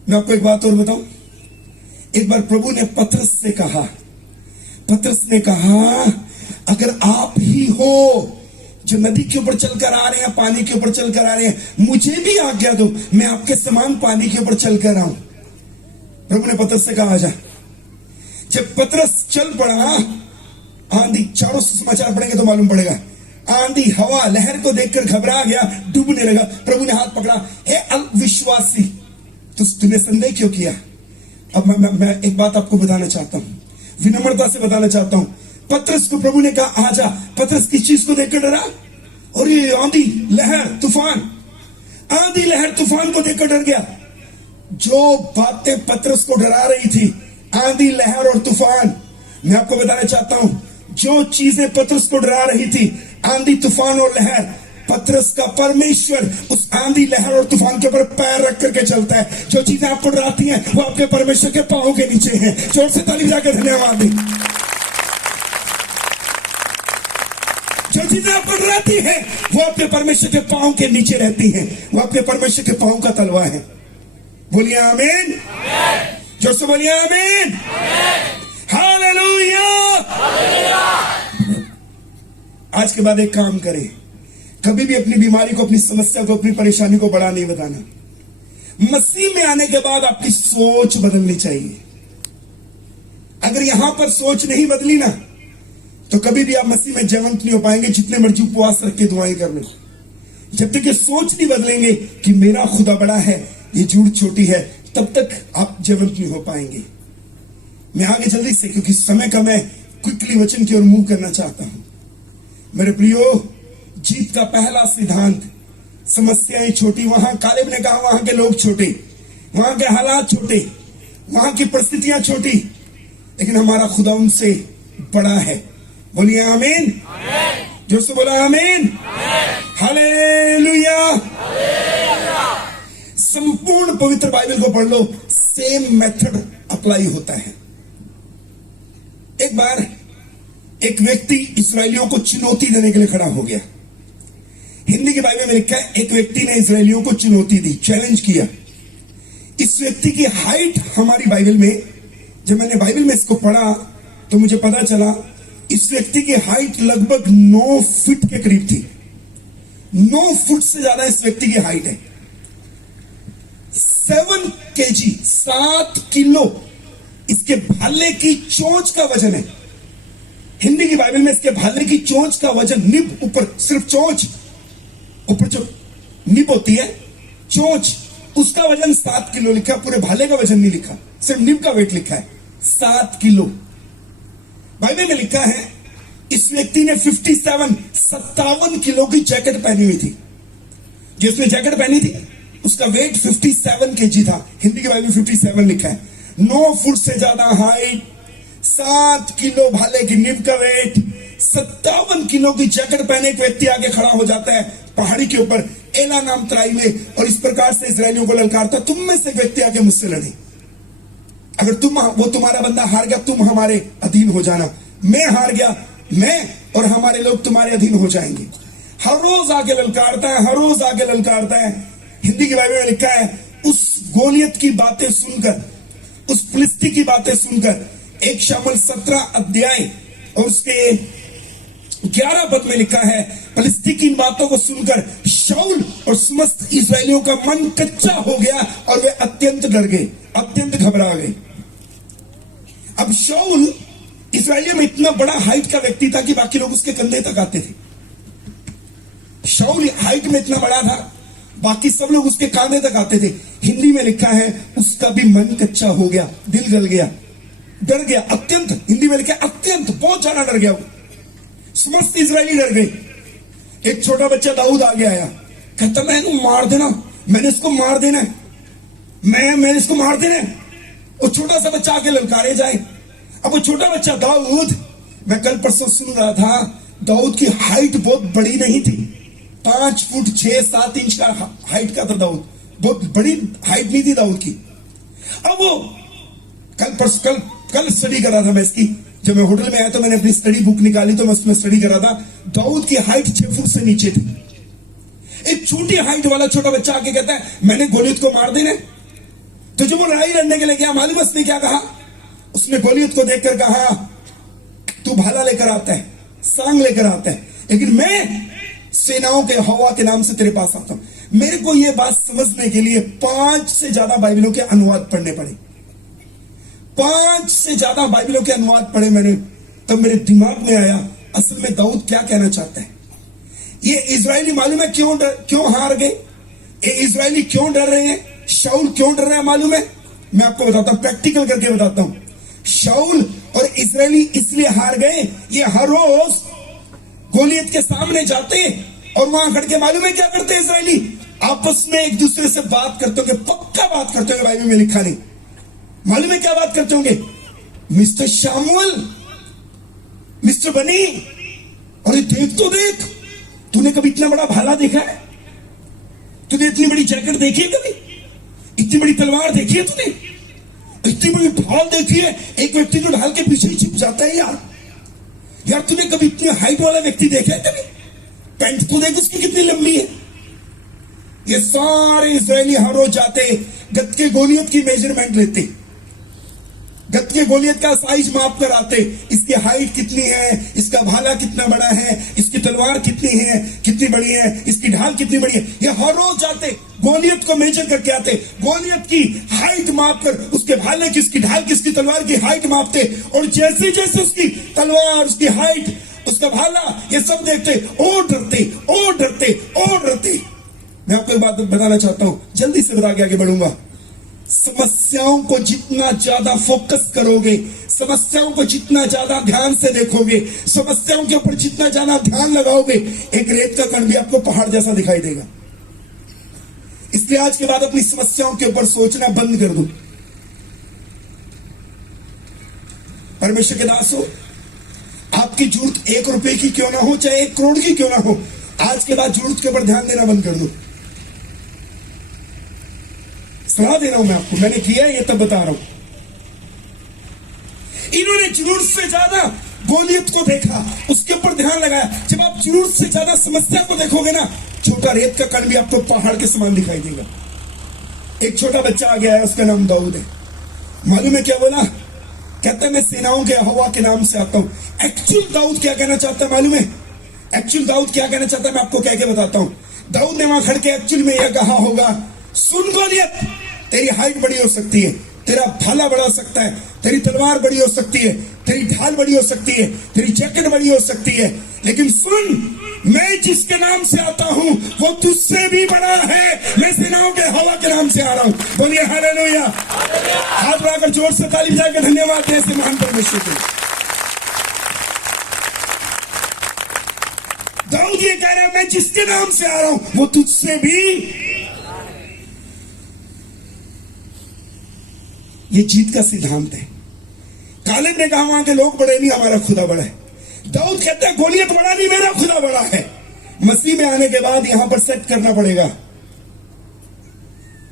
मैं आपको एक बात और बताऊं, एक बार प्रभु ने पतरस से कहा, पतरस ने कहा, अगर आप ही हो जो नदी के ऊपर चलकर आ रहे हैं, पानी के ऊपर चलकर आ रहे हैं, मुझे भी आज्ञा दो, मैं आपके समान पानी के ऊपर चलकर आऊं। प्रभु ने पतरस से कहा, जा। जब पतरस चल पड़ा, आंधी, चारों समाचार पढ़ेंगे तो मालूम पड़ेगा, आंधी, हवा, लहर को देखकर घबरा गया, डूबने लगा। प्रभु ने हाथ पकड़ा, हे अविश्वासी, तूने संदेह क्यों किया? अब मैं एक बात आपको बताना चाहता हूं, विनम्रता से बताना चाहता हूं। पतरस को प्रभु ने कहा, आजा। पतरस किस चीज को देखकर डरा? और ये आंधी, लहर, तूफान, आंधी, लहर, तूफान को देखकर डर गया। जो बातें पतरस को डरा रही थी, आंधी, लहर और तूफान, मैं आपको बताना चाहता हूं, जो चीजें पतरस को डरा रही थी, आंधी, तूफान और लहर, पतरस का परमेश्वर उस आंधी, लहर और तूफान के ऊपर पैर रख करके चलता है। जो चीजें आपको डराती हैं वो आपके परमेश्वर के पांव के नीचे हैं। जोर से ताली बजाकर धन्यवाद दें। जो चीजें आपको डराती हैं वो आपके परमेश्वर के पांव के नीचे रहती हैं, वो आपके परमेश्वर के पांव का तलवा है। बोलिए आमीन, जोर से बोलिए आमीन, हालेलुया। आज के बाद एक काम करें, कभी भी अपनी बीमारी को, अपनी समस्या को, अपनी परेशानी को बड़ा नहीं बताना। मसीह में आने के बाद आपकी सोच बदलनी चाहिए। अगर यहां पर सोच नहीं बदली ना, तो कभी भी आप मसीह में जयवंत नहीं हो पाएंगे, जितने मर्जी उपवास रख के दुआएं कर लो। जब तक ये सोच नहीं बदलेंगे कि मेरा खुदा बड़ा है, ये झूठ छोटी है, तब तक आप जयवंत नहीं हो पाएंगे। मैं आगे जल्दी से, क्योंकि समय का, मैं क्विकली वचन की ओर मूव करना चाहता हूं। मेरे प्रियो, जीत का पहला सिद्धांत, समस्याएं छोटी। वहां कालेब ने कहा वहां के लोग छोटे, वहां के हालात छोटे, वहां की परिस्थितियां छोटी, लेकिन हमारा खुदा उनसे बड़ा है। बोलिए आमीन, जोर से बोला आमीन, हालेलुया। संपूर्ण पवित्र बाइबल को पढ़ लो, सेम मेथड अप्लाई होता है। एक बार एक व्यक्ति इस्राएलियों को चुनौती देने के लिए खड़ा हो गया। हिंदी के बाइबल में लिखा है, एक व्यक्ति ने इस्राएलियों को चुनौती दी, चैलेंज किया। इस व्यक्ति की हाइट हमारी बाइबल में, जब मैंने बाइबल में इसको पढ़ा तो मुझे पता चला इस व्यक्ति की हाइट लगभग 9 फीट के करीब थी। 9 फुट से ज्यादा इस व्यक्ति की हाइट है। 7 kg, 7 किलो इसके भाले की चोंच का वजन है। हिंदी की बाइबल में इसके भाले की चोंच का वजन, निब ऊपर, सिर्फ चोंच ऊपर जो निब होती है, चोंच, उसका वजन 7 किलो लिखा, पूरे भाले का वजन नहीं लिखा, सिर्फ निब का वेट लिखा है 7 किलो। बाइबल में लिखा है इस व्यक्ति ने 57 किलो की जैकेट पहनी हुई थी। जिसने जैकेट पहनी थी उसका वेट 57 केजी था। हिंदी के बाइबल में 57 लिखा है। 9 फुट से ज्यादा हाइट, 7 किलो भाले की निब का वेट, 57 किलो की जैकेट पहने एक व्यक्ति आगे खड़ा हो जाता है पहाड़ी के ऊपर एला नाम तराई में, और इस प्रकार से इजरायलियों को ललकारता, तुम में से व्यक्ति आगे मुझसे लड़े, अगर वो तुम्हारा बंदा हार गया तुम हमारे अधीन हो जाना, मैं हार गया मैं और हमारे लोग तुम्हारे अधीन हो जाएंगे। हर रोज आगे ललकारता है, हर रोज आगे ललकारता है। हिंदी की बाइबल में लिखा है उस गोलियत की बातें सुनकर, उस फिलिस्ती की बातें सुनकर, 1 शमूएल 17 अध्याय और उसके 11 पद में लिखा है, फिलिस्ती की इन बातों को सुनकर शाऊल और समस्त इस्राएलियों का मन कच्चा हो गया और वे अत्यंत डर गए, अत्यंत घबरा गए। अब शाऊल इस्राएलियों में इतना बड़ा हाइट का व्यक्ति था कि बाकी लोग उसके कंधे तक आते थे। शाऊल हाइट में इतना बड़ा था, बाकी सब लोग उसके कांधे तक आते थे। हिंदी में लिखा है उसका भी मन कच्चा हो गया, दिल गल गया, डर गया, अत्यंत, हिंदी में लिखा है अत्यंत, बहुत ज्यादा डर गया वो। समस्त इजरायली डर गए। एक छोटा बच्चा दाऊद आगे आया, कहता मैं इसको मार देना, मैंने इसको मार देना है, मैंने इसको मार देना है। वो छोटा सा बच्चा आके ललकारे जाए। अब वो छोटा बच्चा दाऊद, मैं कल परसों सुन रहा था, दाऊद की हाइट बहुत बड़ी नहीं थी, 5 फुट 6-7 इंच का हाइट का था दाऊद, बहुत बड़ी हाइट नहीं थी दाऊद की। अब वो कल स्टडी कर रहा था मैं इसकी, जब मैं होटल में आया तो मैंने अपनी स्टडी बुक निकाली तो मैं उसमें स्टडी कर रहा था। दाऊद की हाइट 6 फुट से नीचे थी। एक छोटी हाइट वाला छोटा बच्चा आके कहता है मैंने गोलियत को मार देना। तो जब वो लड़ाई लड़ने के लिए गया, मालूम उसने क्या कहा? उसने गोलियत को देखकर कहा तू भाला लेकर आता है, सांग लेकर आता है, लेकिन मैं सेनाओं के हवा के नाम से तेरे पास आता हूं। मेरे को यह बात समझने के लिए 5 से ज्यादा बाइबलों के अनुवाद पढ़ने पड़े, 5 से ज्यादा बाइबलों के अनुवाद पढ़े मैंने, तब मेरे दिमाग में आया असल में दाऊद क्या कहना चाहता है। ये इजरायली मालूम है क्यों हार गए, ये इजरायली क्यों डर रहे हैं, शाऊल क्यों डर रहा है मालूम है? मैं आपको बताता हूं, प्रैक्टिकल करके बताता हूं। शाऊल और इजरायली इसलिए हार गए, ये हर रोज गोलियत के सामने जाते और वहां खड़ के मालूम है क्या करते इजरायली? आपस में एक दूसरे से बात करते होंगे, पक्का बात करते होंगे, बाइबल में लिखा नहीं, मालूम है क्या बात करते होंगे? मिस्टर शामुएल, मिस्टर बनी, अरे देख तो देख, तूने कभी इतना बड़ा भाला देखा है? तूने इतनी बड़ी जैकेट देखी है कभी? इतनी बड़ी तलवार देखी है तूने? इतनी बड़ी ढाल देखी है? एक व्यक्ति जो ढाल के पीछे ही छिप जाता है यार तूने कभी इतने हाइट वाला व्यक्ति देखा है कभी? पैंट तो देख उसकी कितनी लंबी है। ये सारे इजरायली हर रोज जाते, गत के गोलियत की मेजरमेंट लेते, गत के गोलियत का साइज माप कर आते, इसकी हाइट कितनी है, इसका भाला कितना बड़ा है, इसकी तलवार कितनी है, कितनी बड़ी है, इसकी ढाल कितनी बड़ी है। ये हर रोज जाते, गोलियत को मेजर करके आते, गोलियत की हाइट माप कर, उसके भाले की, उसकी ढाल की, उसकी तलवार की हाइट मापते, और जैसे जैसे उसकी तलवार, उसकी हाइट, उसका भाला, ये सब देखते और डरते और डरते और डरते। मैं आपको एक बात बताना चाहता हूं, जल्दी से बता के आगे बढ़ूंगा। समस्याओं को जितना ज्यादा फोकस करोगे, समस्याओं को जितना ज्यादा ध्यान से देखोगे, समस्याओं के ऊपर जितना ज्यादा ध्यान लगाओगे, एक रेत का कण भी आपको पहाड़ जैसा दिखाई देगा। इसलिए आज के बाद अपनी समस्याओं के ऊपर सोचना बंद कर दो। परमेश्वर के दास हो, आपकी जरूरत 1 रुपए की क्यों ना हो, चाहे 1 करोड़ की क्यों ना हो, आज के बाद जरूरत के ऊपर ध्यान देना बंद कर दो। सलाह दे रहा हूं मैं आपको, मैंने किया है ये तब बता रहा हूं। इन्होंने जरूरत से ज्यादा गोलियत को देखा, उसके ऊपर ध्यान लगाया। जब आप जरूरत से ज्यादा समस्या को देखोगे ना, छोटा रेत का कण भी आपको पहाड़ के समान दिखाई देगा। एक छोटा बच्चा आ गया है, उसका नाम दाऊद है। मालूम है क्या बोला? कहता है मैं सेनाओं के हवा के नाम से आता हूं। एक्चुअल दाऊद क्या कहना चाहता है मालूम है? एक्चुअल दाऊद क्या कहना चाहता है मैं आपको कह के बताता हूं। दाऊद ने वहां खड़ के एक्चुअल में यह कहा होगा, सुन गोलियत, तेरी हाइट बड़ी हो सकती है, तेरा भाला बड़ा हो सकता है, तेरी तलवार बड़ी हो सकती है, तेरी ढाल बड़ी हो सकती है, तेरी जैकेट बड़ी हो सकती है, लेकिन सुन, मैं जिसके नाम से आता हूं वो तुझसे भी बड़ा है। मैं सेनाओं के हवा के नाम से आ रहा हूं। बोलिए हालेलुया। हाथ बढ़ाकर जोर से ताली बजाकर धन्यवाद दें ऐसे महान परमेश्वर को। दाऊद ये कह रहा है, मैं जिसके नाम से आ रहा हूं वो तुझसे भी। ये जीत का सिद्धांत है। कालेब ने कहा वहां के लोग बड़े नहीं, हमारा खुदा बड़ा है। दाऊद कहते हैं गोलियत बड़ा नहीं, मेरा खुदा बड़ा है। मसीह में आने के बाद यहां पर सेट करना पड़ेगा,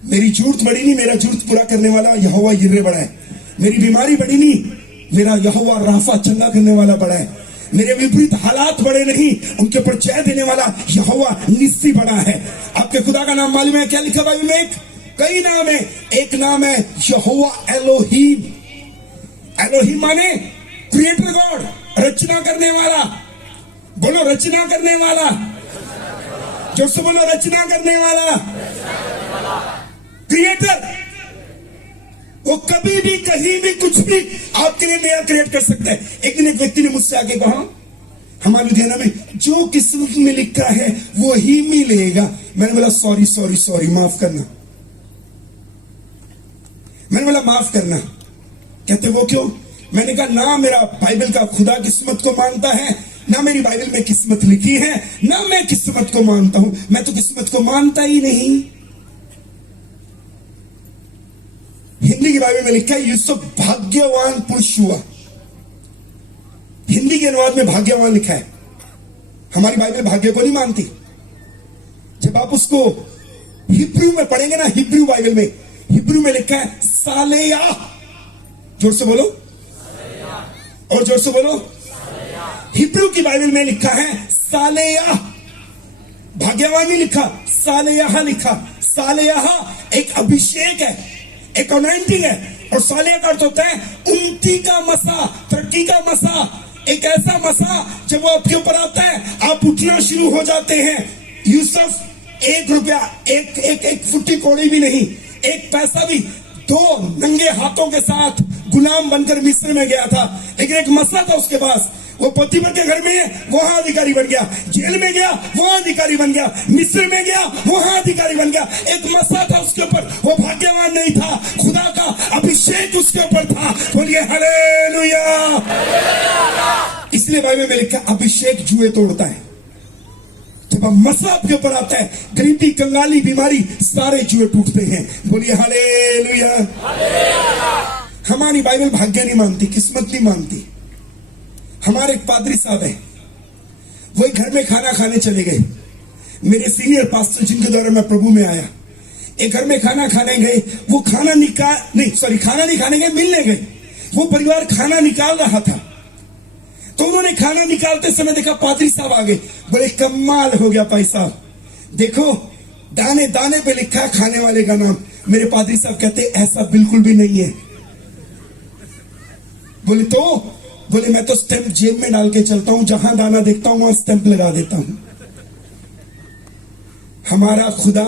मेरी जरूरत बड़ी नहीं, मेरा जरूरत पूरा करने वाला यहोवा यिर्रे बड़ा है। मेरी बीमारी बड़ी नहीं, मेरा यहोवा राफा चंगा करने वाला बड़ा है। मेरे विपरीत हालात बड़े नहीं, उनके ऊपर जय देने वाला यहोवा निस्सी बड़ा है। आपके खुदा का नाम मालूम है क्या लिखा बाइबल में? कई नाम है, एक नाम है यहोवा एलोहीम। एलोहीम माने क्रिएटर गॉड, रचना करने वाला। बोलो रचना करने वाला, जोर से बोलो रचना करने वाला, क्रिएटर। वो कभी भी कहीं भी कुछ भी आपके लिए नया क्रिएट कर सकता है। एक दिन एक व्यक्ति ने मुझसे आके कहा, हमारे लुधियाना में जो किस्मत में लिखा है वो ही मिलेगा। मैंने बोला सॉरी सॉरी सॉरी, माफ करना। मैंने बोला माफ करना। कहते वो क्यों? मैंने कहा ना मेरा बाइबल का खुदा किस्मत को मानता है, ना मेरी बाइबल में किस्मत लिखी है, ना मैं किस्मत को मानता हूं। मैं तो किस्मत को मानता ही नहीं। हिंदी की बाइबल में लिखा है यूसुफ भाग्यवान पुरुष हुआ। हिंदी के अनुवाद में भाग्यवान लिखा है। हमारी बाइबल भाग्य को नहीं मानती। जब आप उसको हिब्रू में पढ़ेंगे ना, हिब्रू बाइबल में, हिब्रू में लिखा है सालेया। जोर से बोलो, और जोर से बोलो। हिब्रू की बाइबल में लिखा है सालेया। भाग्यवान नहीं लिखा, सालेया लिखा। सालेया एक अभिषेक है, एक अनॉइंटिंग है। और सालेया का अर्थ होता है उन्नति का मसा, तरक्की का मसा। एक ऐसा मसा जब वो आपके ऊपर आता है, आप उठना शुरू हो जाते हैं। यूसुफ 1 रुपया, एक फुट्टी कौड़ी भी नहीं, एक पैसा भी, 2 नंगे हाथों के साथ गुलाम बनकर मिस्र में गया था, लेकिन एक मसला था उसके पास। वो पोतीफर के घर में वहां अधिकारी बन गया, जेल में गया वहां अधिकारी बन गया, मिस्र में गया वहां अधिकारी बन गया। एक मसला था उसके ऊपर, वो भाग्यवान नहीं था, खुदा का अभिषेक उसके ऊपर था। बोलिए हालेलुया। इसलिए बाइबल में लिखा अभिषेक जुए तोड़ता है। जब मसला आपके ऊपर आता है, गरीबी, कंगाली, बीमारी, सारे जुए टूटते हैं। बोलिए हालेलुया। हमारी बाइबल भाग्य नहीं मानती, किस्मत नहीं मानती। हमारे एक पादरी साहब है, वो एक घर में खाना खाने चले गए। मेरे सीनियर पास्टर जिनके द्वारा मैं प्रभु में आया, एक घर में खाना खाने गए। वो खाना नहीं खाने गए, मिलने गए। वो परिवार खाना निकाल रहा था, तो उन्होंने खाना निकालते समय देखा पादरी साहब आ गए। बड़े कमाल हो गया भाई साहब, देखो दाने दाने पे लिखा है खाने वाले का नाम। मेरे पादरी साहब कहते ऐसा बिल्कुल भी नहीं है। बोले मैं तो स्टैंप जेब में डाल के चलता हूं, जहां दाना देखता हूं वहां स्टैंप लगा देता हूं। हमारा खुदा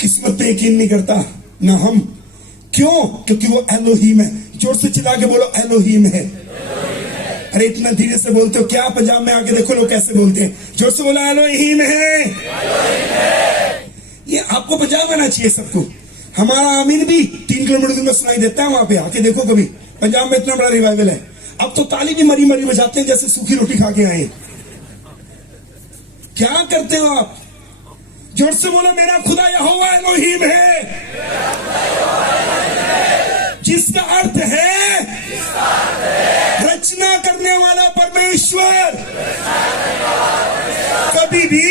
किस्मत पे यकीन नहीं करता, ना हम। क्यों? क्योंकि वो एलोहीम है। जोर से चिल्ला के बोलो एलोहीम है। अरे इतना धीरे से बोलते हो क्या? पंजाब में आके देखो लोग कैसे बोलते हैं। जोर से बोलो एलोहीम है। ये आपको पंजाब आना चाहिए सबको। हमारा आमीन भी 3 किलोमीटर दूर में सुनाई देता है। वहां पे आके देखो कभी, पंजाब में इतना बड़ा रिवाइवल है। अब तो ताली भी मरी मरी बजाते हैं जैसे सूखी रोटी खा के आए। क्या करते हो आप? जोर से बोलो मेरा खुदा यहोवा एलोहीम है, जिसका अर्थ है रचना करने वाला परमेश्वर। कभी भी,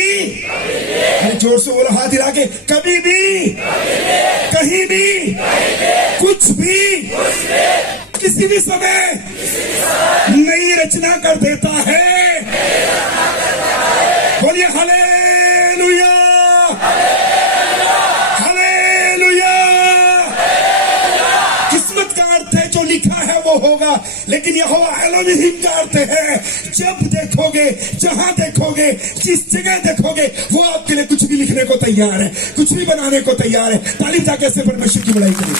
जोर से बोलो हाथ हिला के, कभी भी, कहीं भी, कुछ भी, किसी भी समय नई रचना कर देता है। बोलिए हालेलुया, हालेलुया। किस्मत का अर्थ है जो लिखा है वो होगा, लेकिन यहोवा एलोहीम का अर्थ है जब देखोगे, जहां देखोगे, जिस जगह देखोगे, वो आपके लिए कुछ भी लिखने को तैयार है, कुछ भी बनाने को तैयार है। ताली जाके ऐसे परमेश्वर की बड़ाई करें।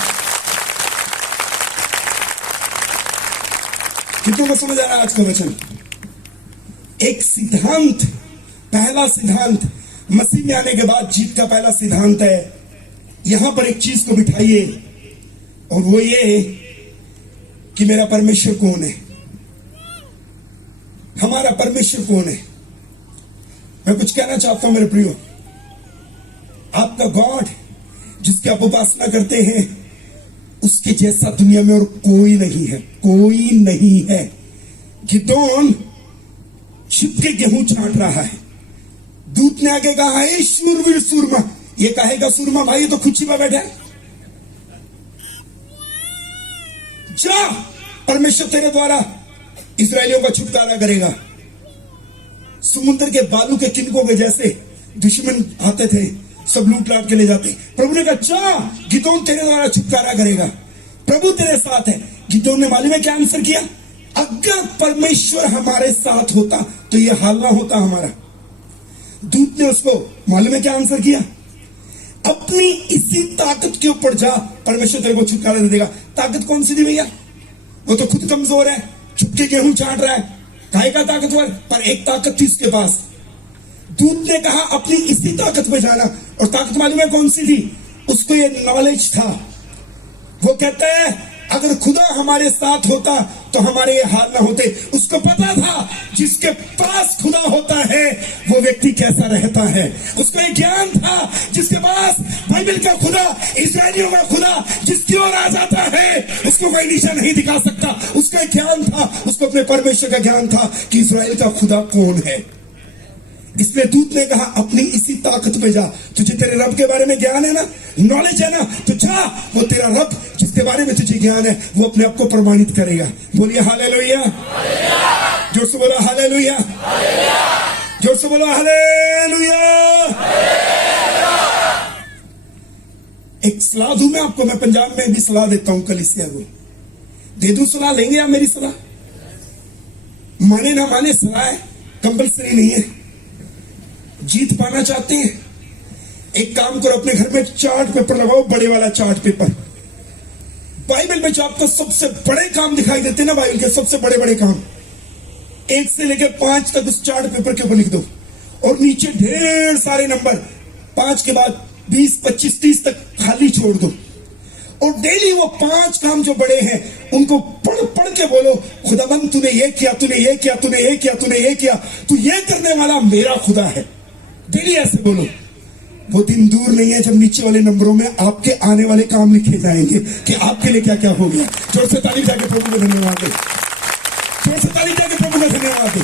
कितनों को समझ आ रहा है आज का वचन? एक सिद्धांत, पहला सिद्धांत मसीह में आने के बाद जीत का पहला सिद्धांत है, यहां पर एक चीज को बिठाइए, और वो ये कि मेरा परमेश्वर कौन है, हमारा परमेश्वर कौन है। मैं कुछ कहना चाहता हूं मेरे प्रियो, आपका गॉड जिसकी आप उपासना करते हैं, उसके जैसा दुनिया में और कोई नहीं है, कोई नहीं है। गिदोन छिप के गेहूं छांट रहा है, दूत ने आगे कहा है शूरवीर सूरमा, ये कहेगा सूरमा भाई तो खुद छिपा बैठा है, जा परमेश्वर तेरे द्वारा इस्राएलियों का छुटकारा करेगा। समुद्र के बालू के किनकों के जैसे दुश्मन आते थे, सब लूट लाट के ले जाते। प्रभु ने कहा जा, गिदोन तेरे द्वारा छुटकारा करेगा, प्रभु तेरे साथ है। गिदोन ने मालूम है क्या आंसर किया? अगर परमेश्वर हमारे साथ होता तो ये हाल ना होता हमारा। दूत ने उसको मालूम है क्या आंसर किया? अपनी इसी ताकत के ऊपर जा, परमेश्वर तेरे को छुटकारा दे देगा। ताकत कौन सी थी भैया? वो तो खुद कमजोर है, छुपके गेहूं छांट रहा है, काहे का ताकतवर, पर एक ताकत थी उसके पास। दूत ने कहा अपनी इसी ताकत पे जाना, और ताकत मालूम है कौन सी थी? उसको ये नॉलेज था। वो कहता है अगर खुदा हमारे साथ होता तो हमारे ये हाल ना होते। उसको पता था जिसके पास खुदा होता है वो व्यक्ति कैसा रहता है। उसको एक ज्ञान था, जिसके पास बाइबल का खुदा, इस्राएलियों का खुदा जिसकी ओर आ जाता है उसको कोई निशान नहीं दिखा सकता। उसका एक ज्ञान था, उसको अपने परमेश्वर का ज्ञान था कि इस्राएल का खुदा कौन है। इसलिए दूत ने कहा अपनी इसी ताकत पे जा, तुझे तेरे रब के बारे में ज्ञान है ना, नॉलेज है ना, तो जा, वो तेरा रब जिसके बारे में तुझे ज्ञान है वो अपने आप को प्रमाणित करेगा। बोलिए हालेलुया, जोर से बोलो हालेलुया, जोर से बोलो हालेलुया। एक सलाह दूं मैं आपको, मैं पंजाब में भी सलाह देता हूं कलीसिया को, दे दूं सलाह, लेंगे आप मेरी सलाह? माने ना माने सलाह है, कंपल्सरी नहीं है। जीत पाना चाहते हैं, एक काम करो, अपने घर में चार्ट पेपर लगाओ, बड़े वाला चार्ट पेपर। बाइबल में जो आपको सबसे बड़े काम दिखाई देते हैं ना, बाइबल के सबसे बड़े बड़े काम, 1 से लेकर 5 तक उस चार्ट पेपर के ऊपर लिख दो, और नीचे ढेर सारे नंबर, 5 के बाद 20, 25, 30 तक खाली छोड़ दो। और डेली वो 5 काम जो बड़े हैं उनको पढ़ पढ़ के बोलो, खुदाबंद तूने ये किया, तूने ये किया, तूने ये किया, तूने ये किया, तू ये करने वाला मेरा खुदा है। डेली ऐसे बोलो। वो दिन दूर नहीं है जब नीचे वाले नंबरों में आपके आने वाले काम लिखे जाएंगे कि आपके लिए क्या क्या हो गया। जोर से ताली जाके प्रभु को धन्यवाद दे, जोर से ताली जाके प्रभु को धन्यवाद दे।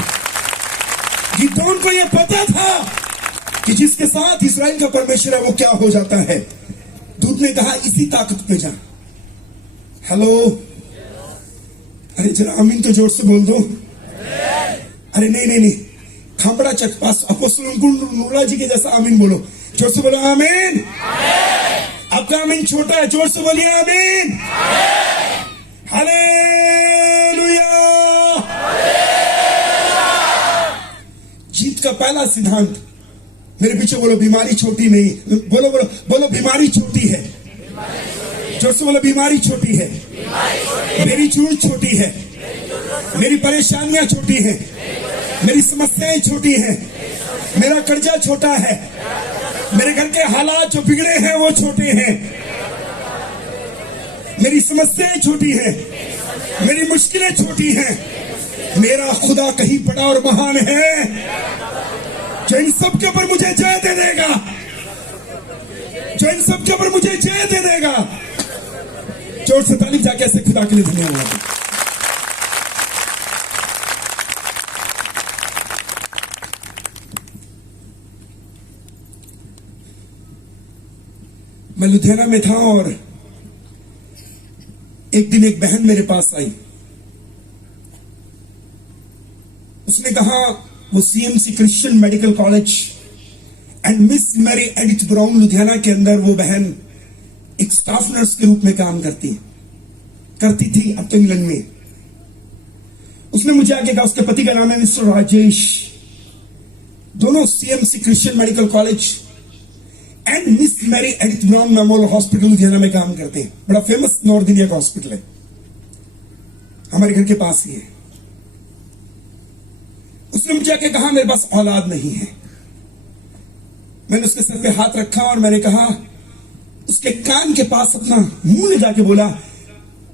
गिदोन को यह पता था कि जिसके साथ इस्राएल का परमेश्वर है वो क्या हो जाता है। दूत ने कहा इसी ताकत पे जा। हेलो, अरे जरा आमीन तो जोर से बोल दो। अरे नहीं नहीं नहीं, खामड़ा चक पास अपोस्तल नूरा जी के जैसा आमीन बोलो, जोर से बोलो आमीन। आपका आमीन छोटा है, जोर से बोलिए आमीन। हालेलुया। जीत का पहला सिद्धांत, मेरे पीछे बोलो बीमारी छोटी नहीं, बोलो बोलो बोलो बीमारी छोटी है, जोर से बोलो बीमारी छोटी है, मेरी चूक छोटी है, मेरी परेशानियां छोटी हैं, मेरी समस्याएं छोटी हैं, मेरा कर्जा छोटा है, मेरे घर के हालात जो बिगड़े हैं वो छोटे हैं, मेरी समस्याएं छोटी हैं, मेरी मुश्किलें छोटी हैं, मेरा खुदा कहीं बड़ा और महान है जो इन सब के ऊपर मुझे जय दे देगा, जो इन सब के ऊपर मुझे जय दे देगा। जोर से ताली जाके ऐसे खुदा के लिए धन्यवाद। मैं लुधियाना में था और एक दिन एक बहन मेरे पास आई। उसने कहा वो CMC Christian Medical College and Miss Mary Edith Brown Ludhiana के अंदर वो बहन एक स्टाफ नर्स के रूप में काम करती थी, अब तो इंग्लैंड में। उसने मुझे आगे कहा, उसके पति का नाम है मिस्टर राजेश, दोनों CMC Christian Medical College and Miss Mary Edith Brown Memorial Hospital Ludhiana में काम करते हैं। बड़ा फेमस नॉर्थ इंडिया का हॉस्पिटल है, हमारे घर के पास ही है। उसने मुझे आके कहा मेरे पास औलाद नहीं है। मैंने उसके सर पे हाथ रखा और मैंने कहा, उसके कान के पास अपना मुंह ले जाके बोला,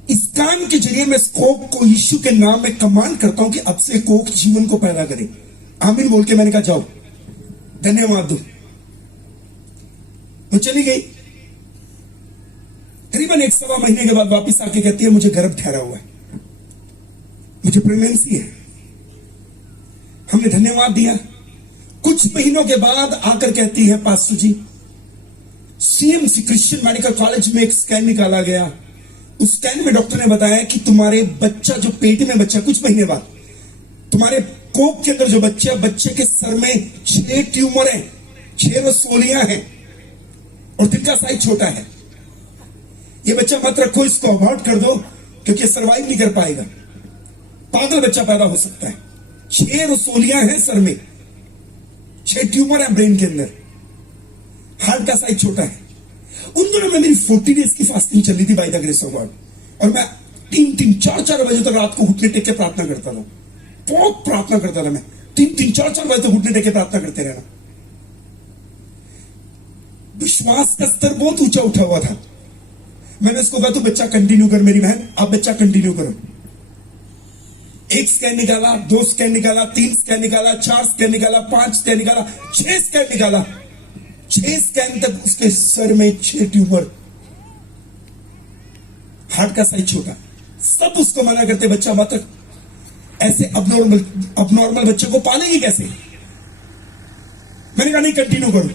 इस कान के जरिए मैं इस कोक को यीशु के नाम में कमांड करता हूं कि अब से कोक जीवन को पैदा करे। आमीन बोल के मैंने कहा जाओ, धन्यवाद दो। वो चली गई। करीबन 1-1.25 महीने के बाद वापस आके कहती है मुझे गर्भ ठहरा हुआ है, मुझे प्रेगनेंसी है। हमने धन्यवाद दिया। कुछ महीनों के बाद आकर कहती है पास्टर जी, सीएमसी क्रिश्चियन मेडिकल कॉलेज में एक स्कैन निकाला गया। उस स्कैन में डॉक्टर ने बताया कि तुम्हारे बच्चा जो पेट में बच्चा, कुछ महीने बाद तुम्हारे कोक के अंदर जो बच्चा, बच्चे के सर में 6 ट्यूमर है, 6 रसोलियां हैं और दिल का साइज छोटा है। ये बच्चा मत रखो, इसको अवॉइड कर दो क्योंकि सर्वाइव नहीं कर पाएगा, पागल बच्चा पैदा हो सकता है। 6 रसोलियां हैं सर में, 6 ट्यूमर है ब्रेन के अंदर, हार्ट का साइज छोटा है। उन दिनों में मेरी 40 डेज की फास्टिंग चल रही थी by the grace of God, और मैं 3-3, 4-4 बजे तक रात को घुटने टेक के प्रार्थना करता था। बहुत प्रार्थना करता था मैं, 3-3, 4-4 बजे तक घुटने टेक के प्रार्थना करते रहना। विश्वास का स्तर बहुत ऊंचा उठा हुआ था। मैंने उसको कहा तू बच्चा कंटिन्यू कर मेरी बहन, आप बच्चा कंटिन्यू करो। 1 स्कैन निकाला, 2 स्कैन निकाला, 3 स्कैन निकाला, 4 स्कैन निकाला, 5 स्कैन निकाला, 6 स्कैन निकाला। 6 स्कैन तक उसके सर में 6 ट्यूमर, हार्ट का साइज छोटा। सब उसको मना करते बच्चा मत, ऐसे अबनॉर्मल बच्चे को पालेगी कैसे। मैंने कहा नहीं, कंटिन्यू करो,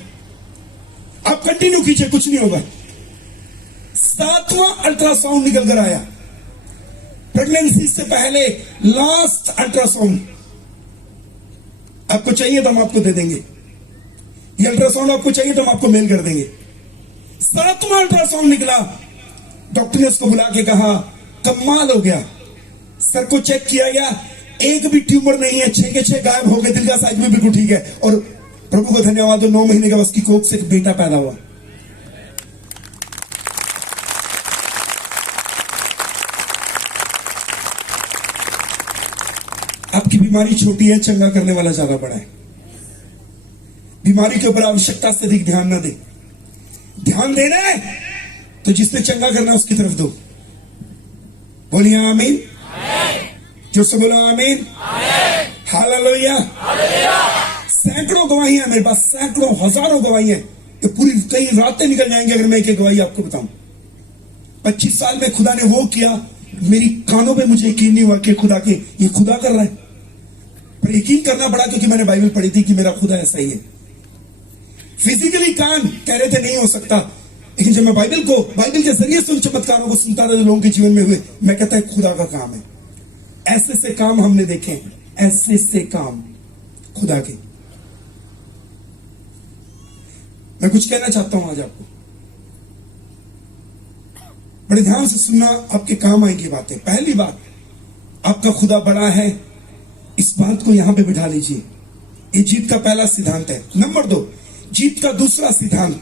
आप कंटिन्यू कीजिए, कुछ नहीं होगा। 7वां अल्ट्रासाउंड निकल कर आया, प्रेगनेंसी से पहले लास्ट अल्ट्रासाउंड। आपको चाहिए तो हम आपको दे देंगे, ये अल्ट्रासाउंड आपको चाहिए तो हम आपको मेल कर देंगे। 7वां अल्ट्रासाउंड निकला, डॉक्टर ने उसको बुला के कहा कमाल हो गया, सर को चेक किया गया, एक भी ट्यूमर नहीं है, 6 के 6 गायब हो गए, दिल का साइज भी बिल्कुल ठीक है। और प्रभु को धन्यवाद हो, 9 महीने के बाद उसकी कोख से एक बेटा पैदा हुआ। आपकी बीमारी छोटी है, चंगा करने वाला ज्यादा बड़ा है। बीमारी के ऊपर आवश्यकता से अधिक ध्यान ना दे। ध्यान देना है तो जिसने चंगा करना उसकी तरफ दो। बोलिए आमीन, जो से बोलो आमीन, हालेलुया। सैकड़ों गवाहियां मेरे पास, सैकड़ों हजारों गवाहियां, तो पूरी कई रातें निकल जाएंगे अगर मैं एक गवाही आपको बताऊं। 25 साल में खुदा ने वो किया, मेरी कानों पे मुझे यकीन नहीं हुआ कि खुदा के ये खुदा कर रहा है, पर यकीन करना पड़ा क्योंकि मैंने बाइबल पढ़ी थी कि मेरा खुदा ऐसा ही है। फिजिकली कान कह रहे थे नहीं हो सकता, लेकिन जब मैं बाइबल के जरिए से उन चमत्कारों को सुनता था जो लोगों के जीवन में हुए, मैं कहता है खुदा का काम है। ऐसे से काम हमने देखे हैं, ऐसे से काम खुदा के। मैं कुछ कहना चाहता हूं आज आपको, बड़े ध्यान से सुनना, आपके काम आएंगी बातें। पहली बात, आपका खुदा बड़ा है, इस बात को यहां पे बिठा लीजिए, ये जीत का पहला सिद्धांत है। नंबर 2, जीत का दूसरा सिद्धांत,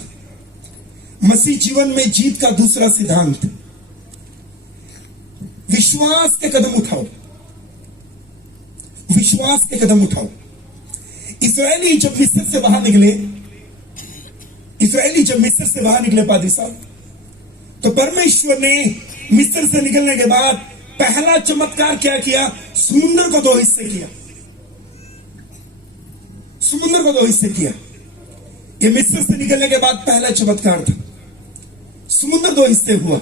मसीह जीवन में जीत का दूसरा सिद्धांत, विश्वास के कदम उठाओ। विश्वास के कदम उठाओ। इस्राएली जब मिस्र से बाहर निकले पादरी साहब, तो परमेश्वर ने मिस्र से निकलने के बाद पहला चमत्कार क्या किया? समुद्र को 2 हिस्से किया। समुद्र को 2 हिस्से किया। ये मिस्र से निकलने के बाद पहला चमत्कार था। समुद्र 2 हिस्से हुआ।